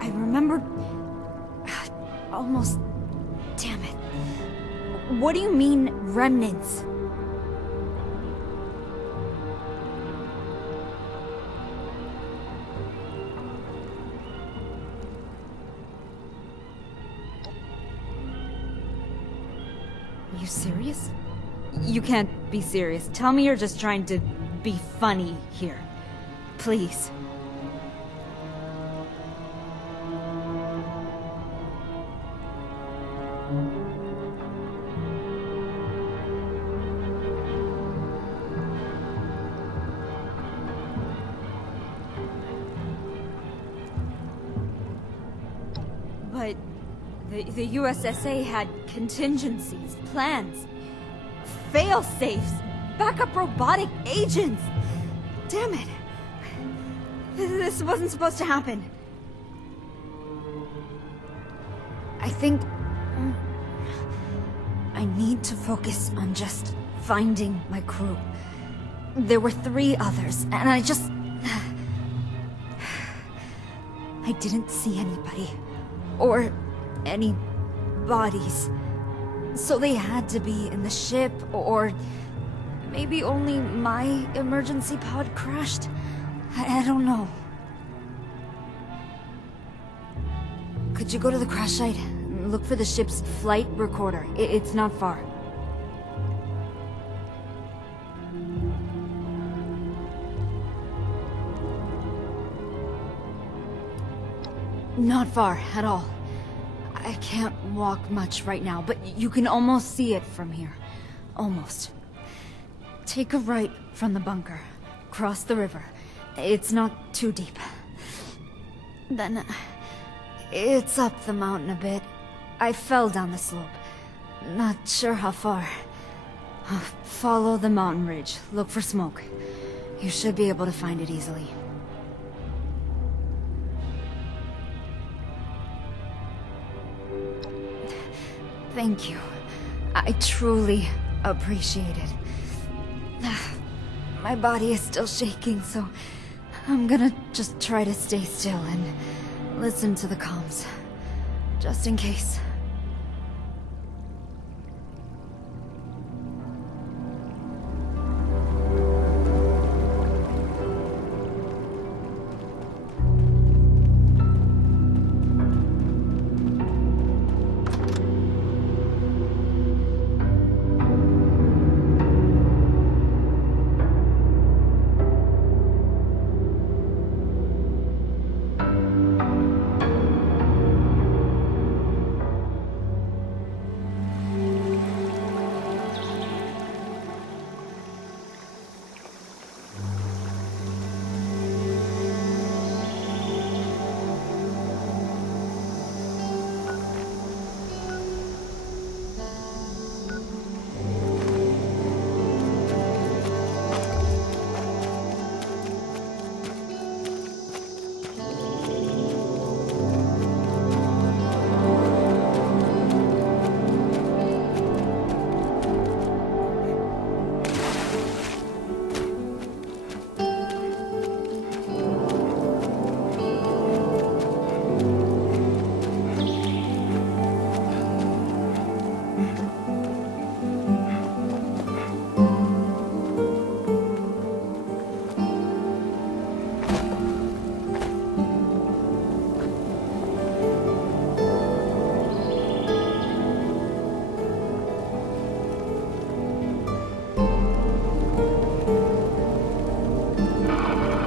I remember... almost... Damn it. What do you mean, remnants? Are you serious? You can't be serious. Tell me you're just trying to be funny here. Please. But the USSA had contingencies, plans, fail-safes, backup robotic agents. Damn it. This wasn't supposed to happen. I think I need to focus on just finding my crew. There were 3 others, and I didn't see anybody. Or any bodies. So they had to be in the ship, or maybe only my emergency pod crashed? I don't know. Could you go to the crash site and look for the ship's flight recorder? It's not far. Not far at all. I can't walk much right now, but you can almost see it from here. Almost. Take a right from the bunker. Cross the river. It's not too deep. Then... it's up the mountain a bit. I fell down the slope. Not sure how far. Follow the mountain ridge. Look for smoke. You should be able to find it easily. Thank you. I truly appreciate it. My body is still shaking, so I'm gonna just try to stay still and listen to the comms. Just in case.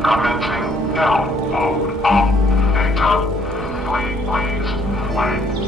Commencing down mode of data. Please wait.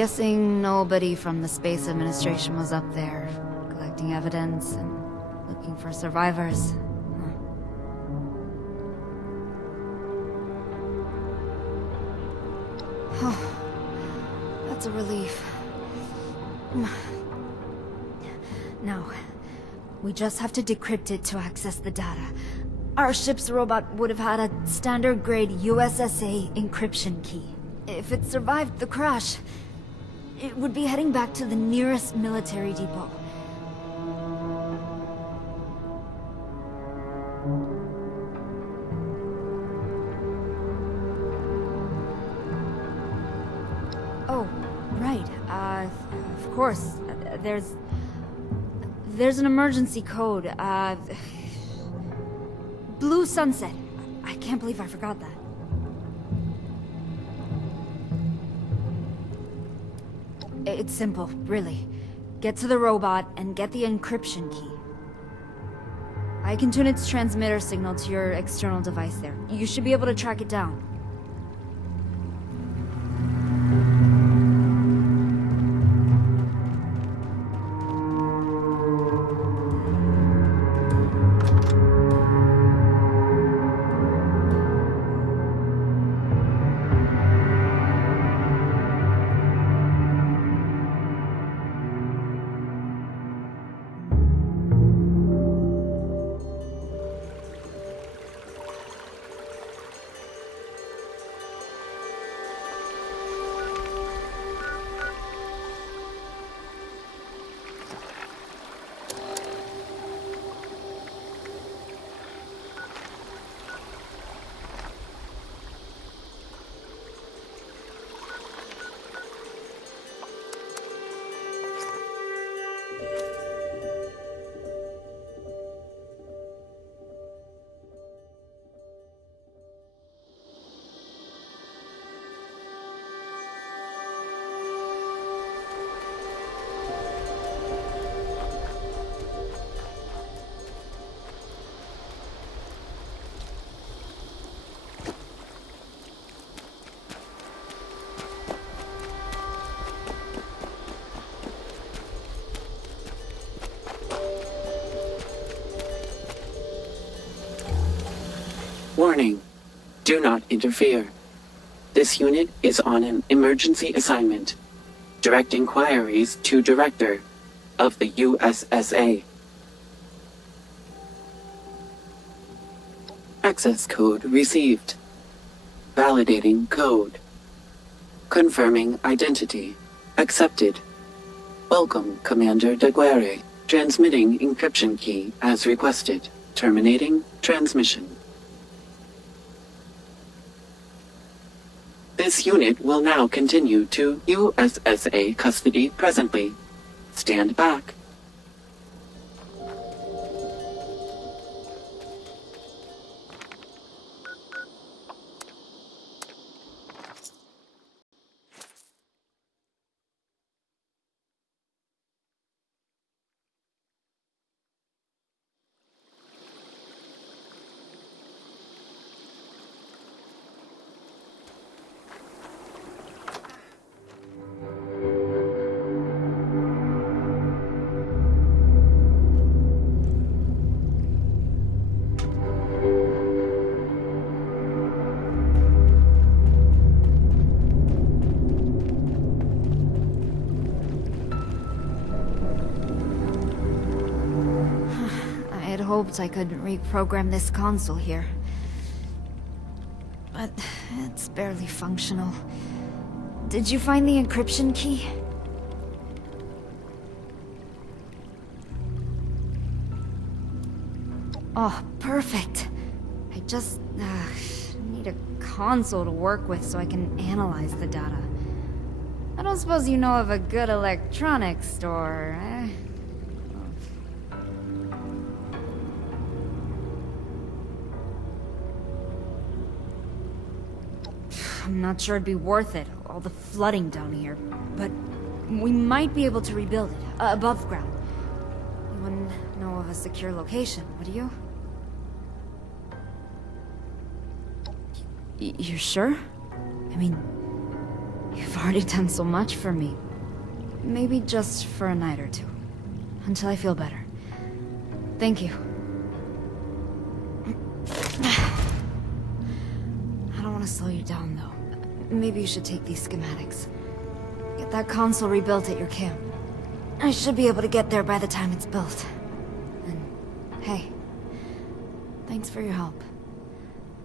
guessing nobody from the Space Administration was up there, collecting evidence and looking for survivors. Oh, that's a relief. Now, we just have to decrypt it to access the data. Our ship's robot would have had a standard-grade USSA encryption key. If it survived the crash, it would be heading back to the nearest military depot. Oh, right. Of course. There's an emergency code. Blue Sunset. I can't believe I forgot that. It's simple, really. Get to the robot and get the encryption key. I can tune its transmitter signal to your external device there. You should be able to track it down. Warning. Do not interfere. This unit is on an emergency assignment. Direct inquiries to Director of the USSA. Access code received. Validating code. Confirming identity. Accepted. Welcome, Commander Daguerre. Transmitting encryption key as requested. Terminating transmission. This unit will now continue to USSA custody presently. Stand back. Hoped I could reprogram this console here. But it's barely functional. Did you find the encryption key? Oh, perfect. I just need a console to work with so I can analyze the data. I don't suppose you know of a good electronics store, eh? I'm not sure it'd be worth it, all the flooding down here, but we might be able to rebuild it, above ground. You wouldn't know of a secure location, would you? You're sure? I mean, You've already done so much for me. Maybe just for a night or two. Until I feel better. Thank you. I don't want to slow you down, though. Maybe you should take these schematics. Get that console rebuilt at your camp. I should be able to get there by the time it's built. And, hey, thanks for your help.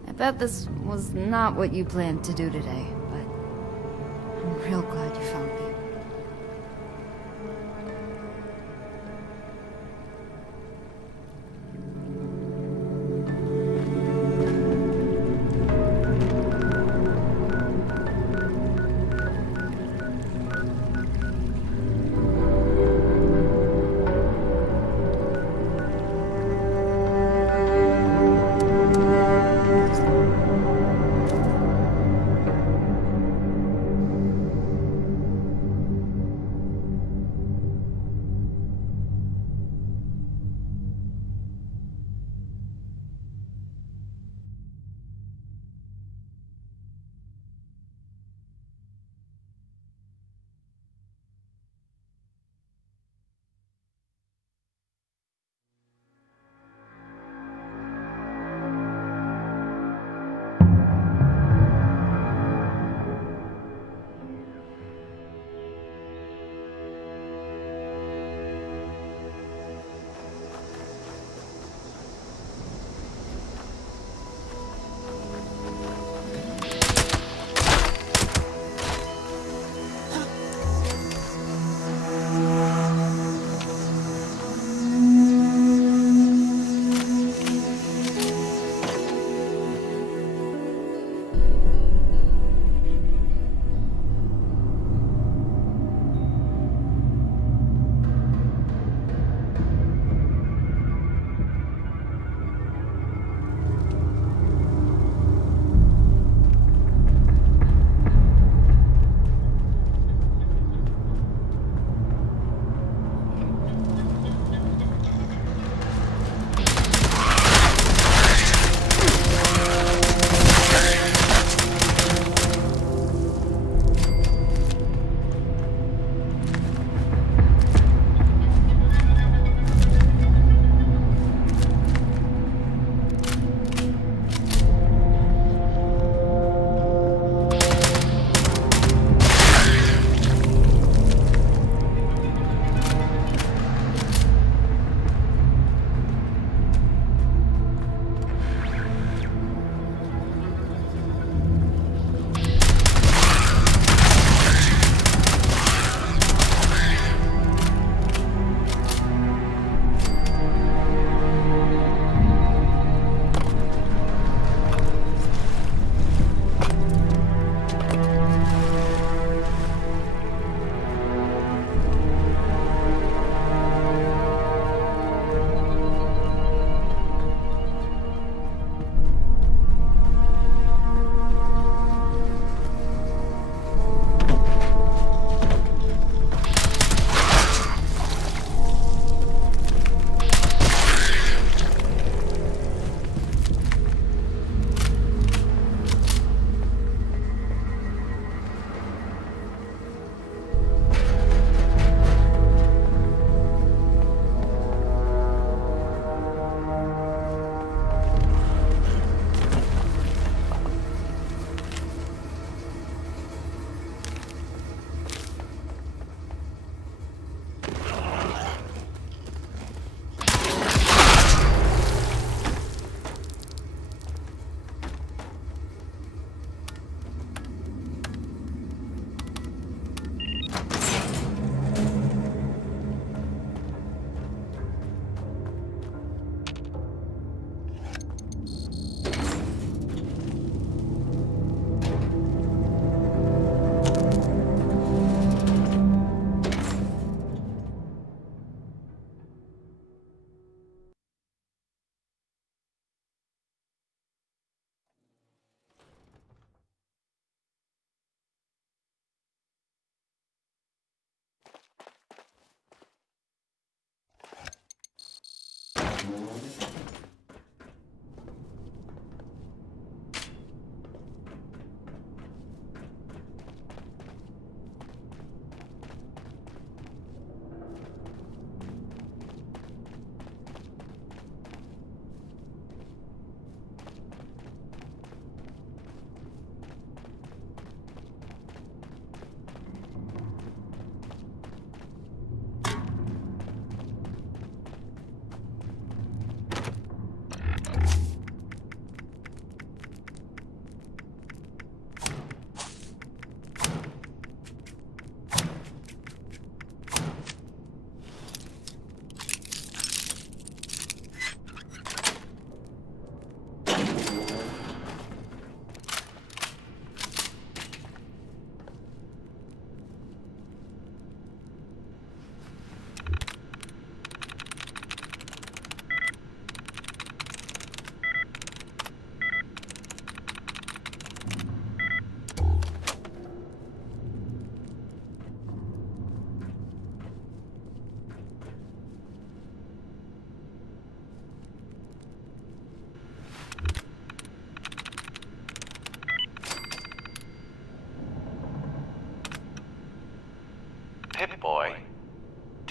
I bet this was not what you planned to do today, but I'm real glad you found me.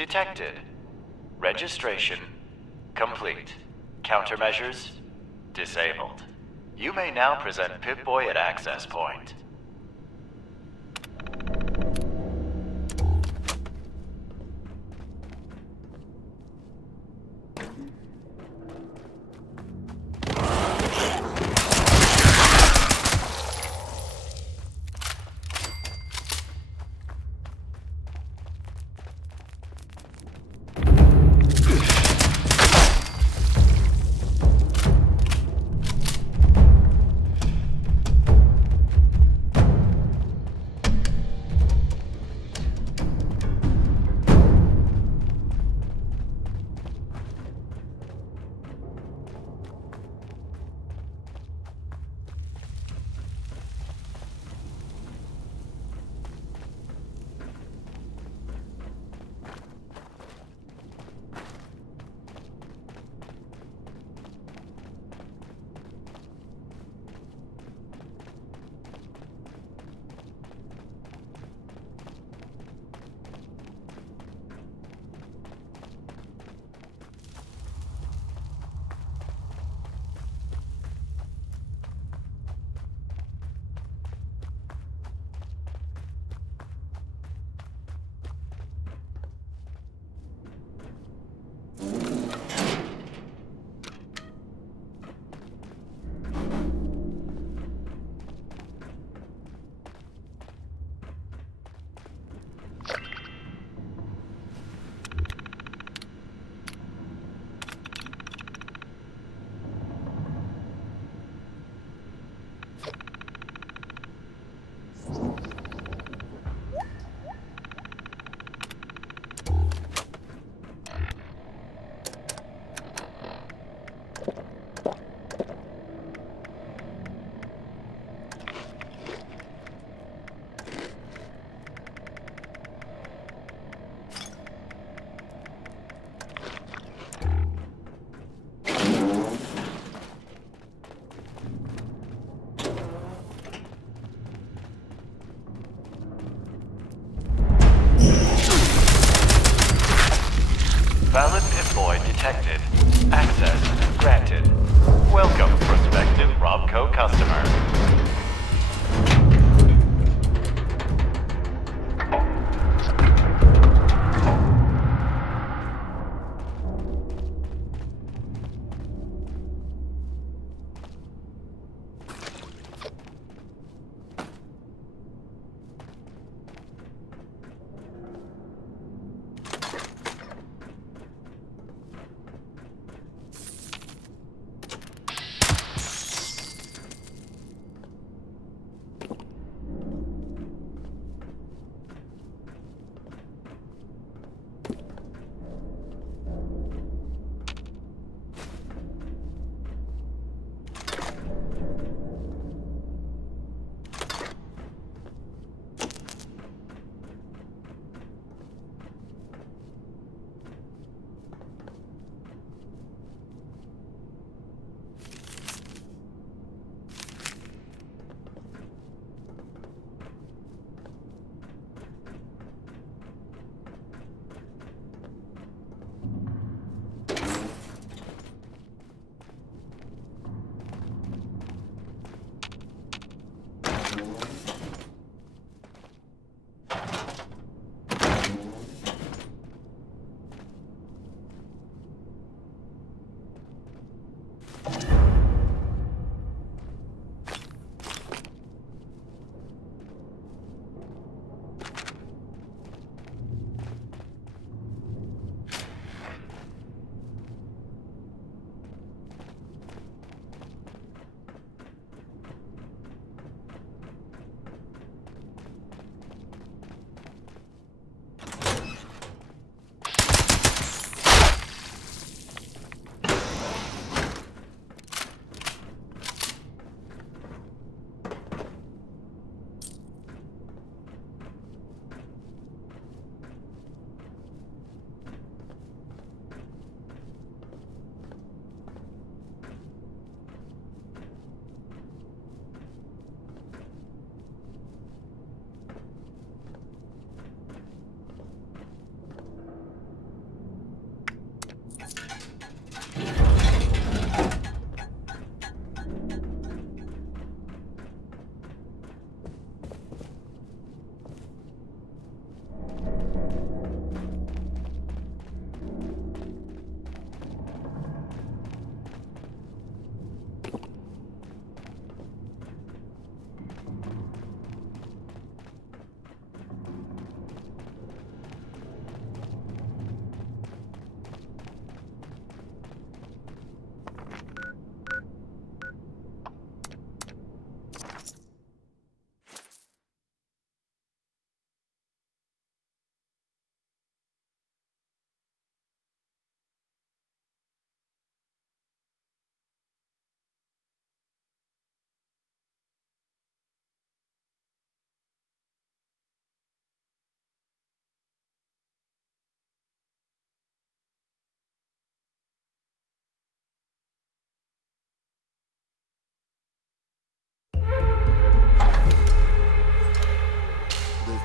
detected. Registration complete. Countermeasures disabled. You may now present Pip-Boy at access point.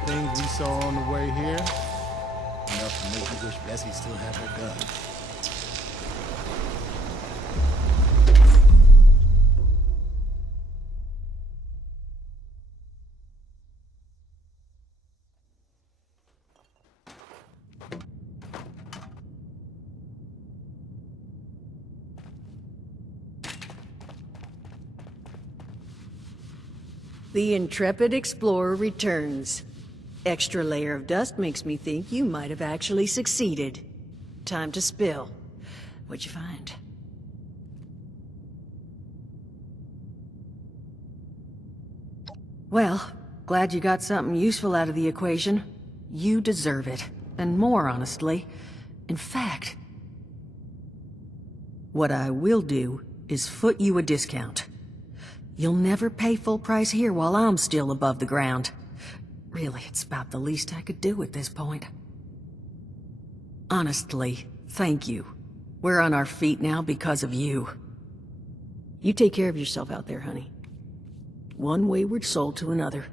things we saw on the way here, enough to make you wish Bessie still had her gun. The intrepid explorer returns. Extra layer of dust makes me think you might have actually succeeded. Time to spill. What'd you find? Well, glad you got something useful out of the equation. You deserve it. And more, honestly. In fact, what I will do is foot you a discount. You'll never pay full price here while I'm still above the ground. Really, it's about the least I could do at this point. Honestly, thank you. We're on our feet now because of you. You take care of yourself out there, honey. One wayward soul to another.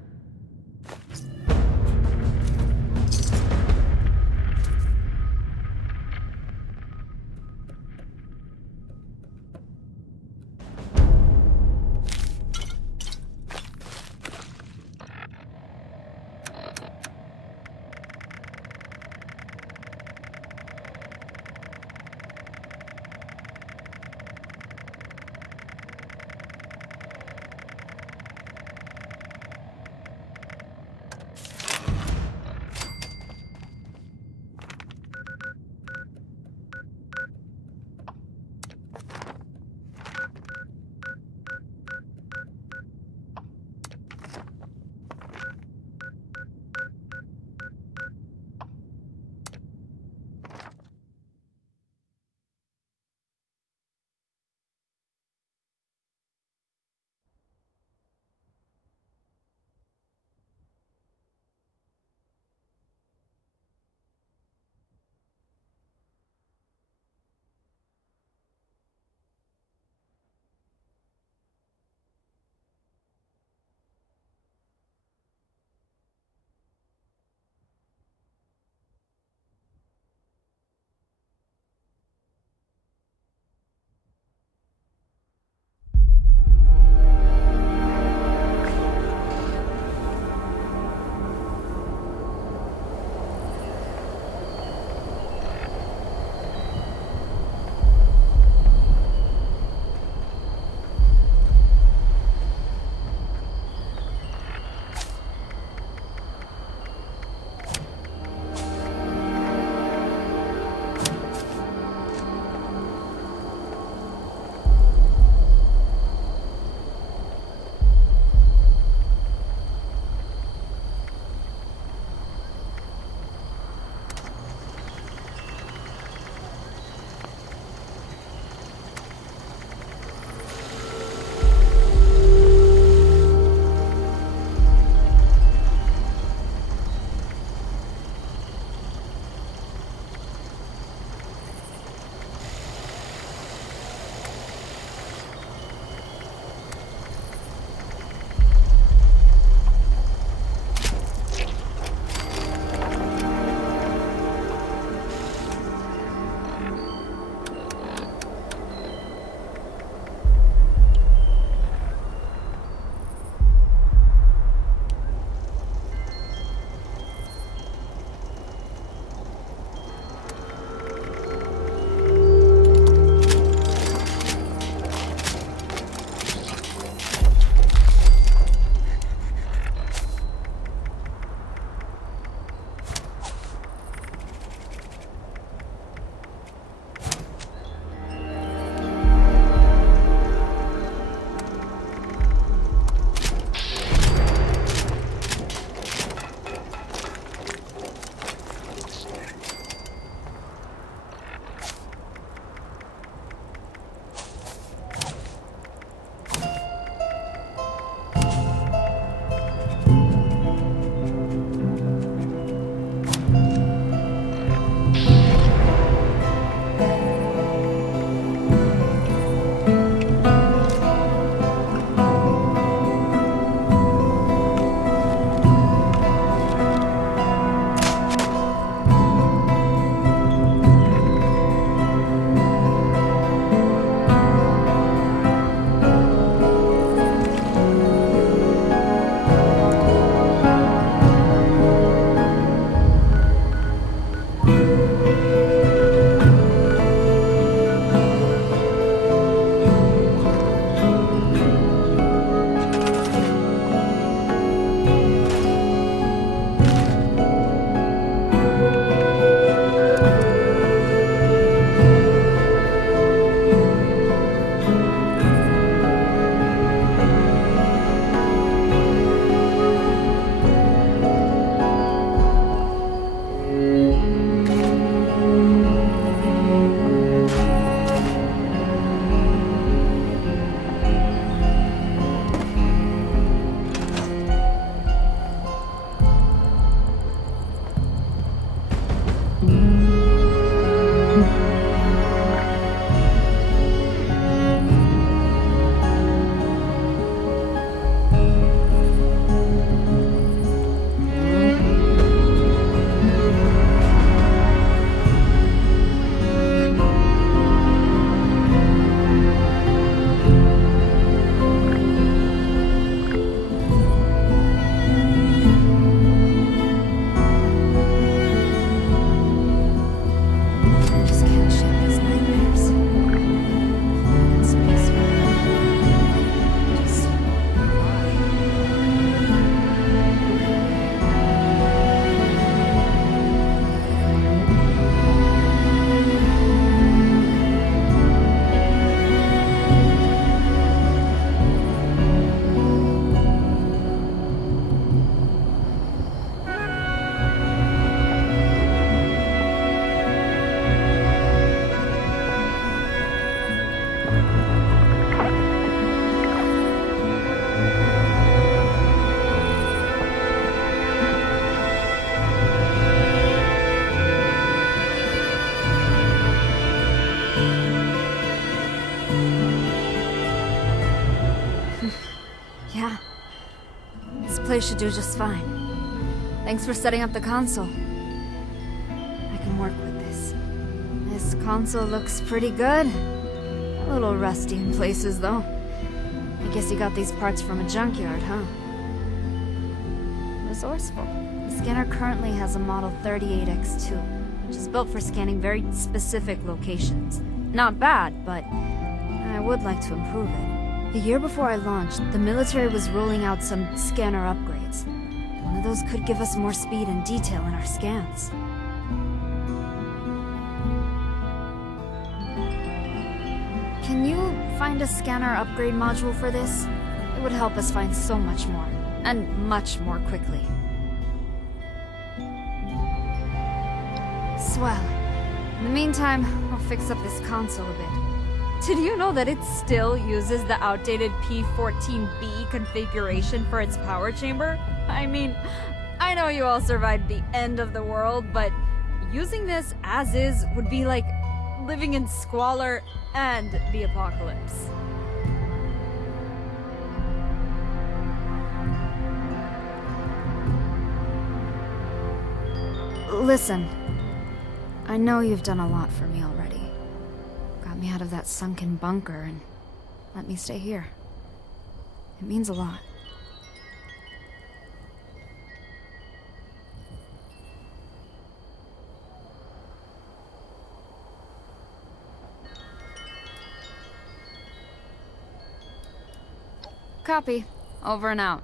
This place should do just fine. Thanks for setting up the console. I can work with this. This console looks pretty good. A little rusty in places, though. I guess you got these parts from a junkyard, huh? Resourceful. The scanner currently has a model 38X2, which is built for scanning very specific locations. Not bad, but I would like to improve it. A year before I launched, the military was rolling out some scanner upgrades. One of those could give us more speed and detail in our scans. Can you find a scanner upgrade module for this? It would help us find so much more, and much more quickly. Swell. In the meantime, I'll fix up this console a bit. Did you know that it still uses the outdated P14B configuration for its power chamber? I mean, I know you all survived the end of the world, but using this as is would be like living in squalor and the apocalypse. Listen, I know you've done a lot for me already. Got me out of that sunken bunker and let me stay here. It means a lot. Copy. Over and out.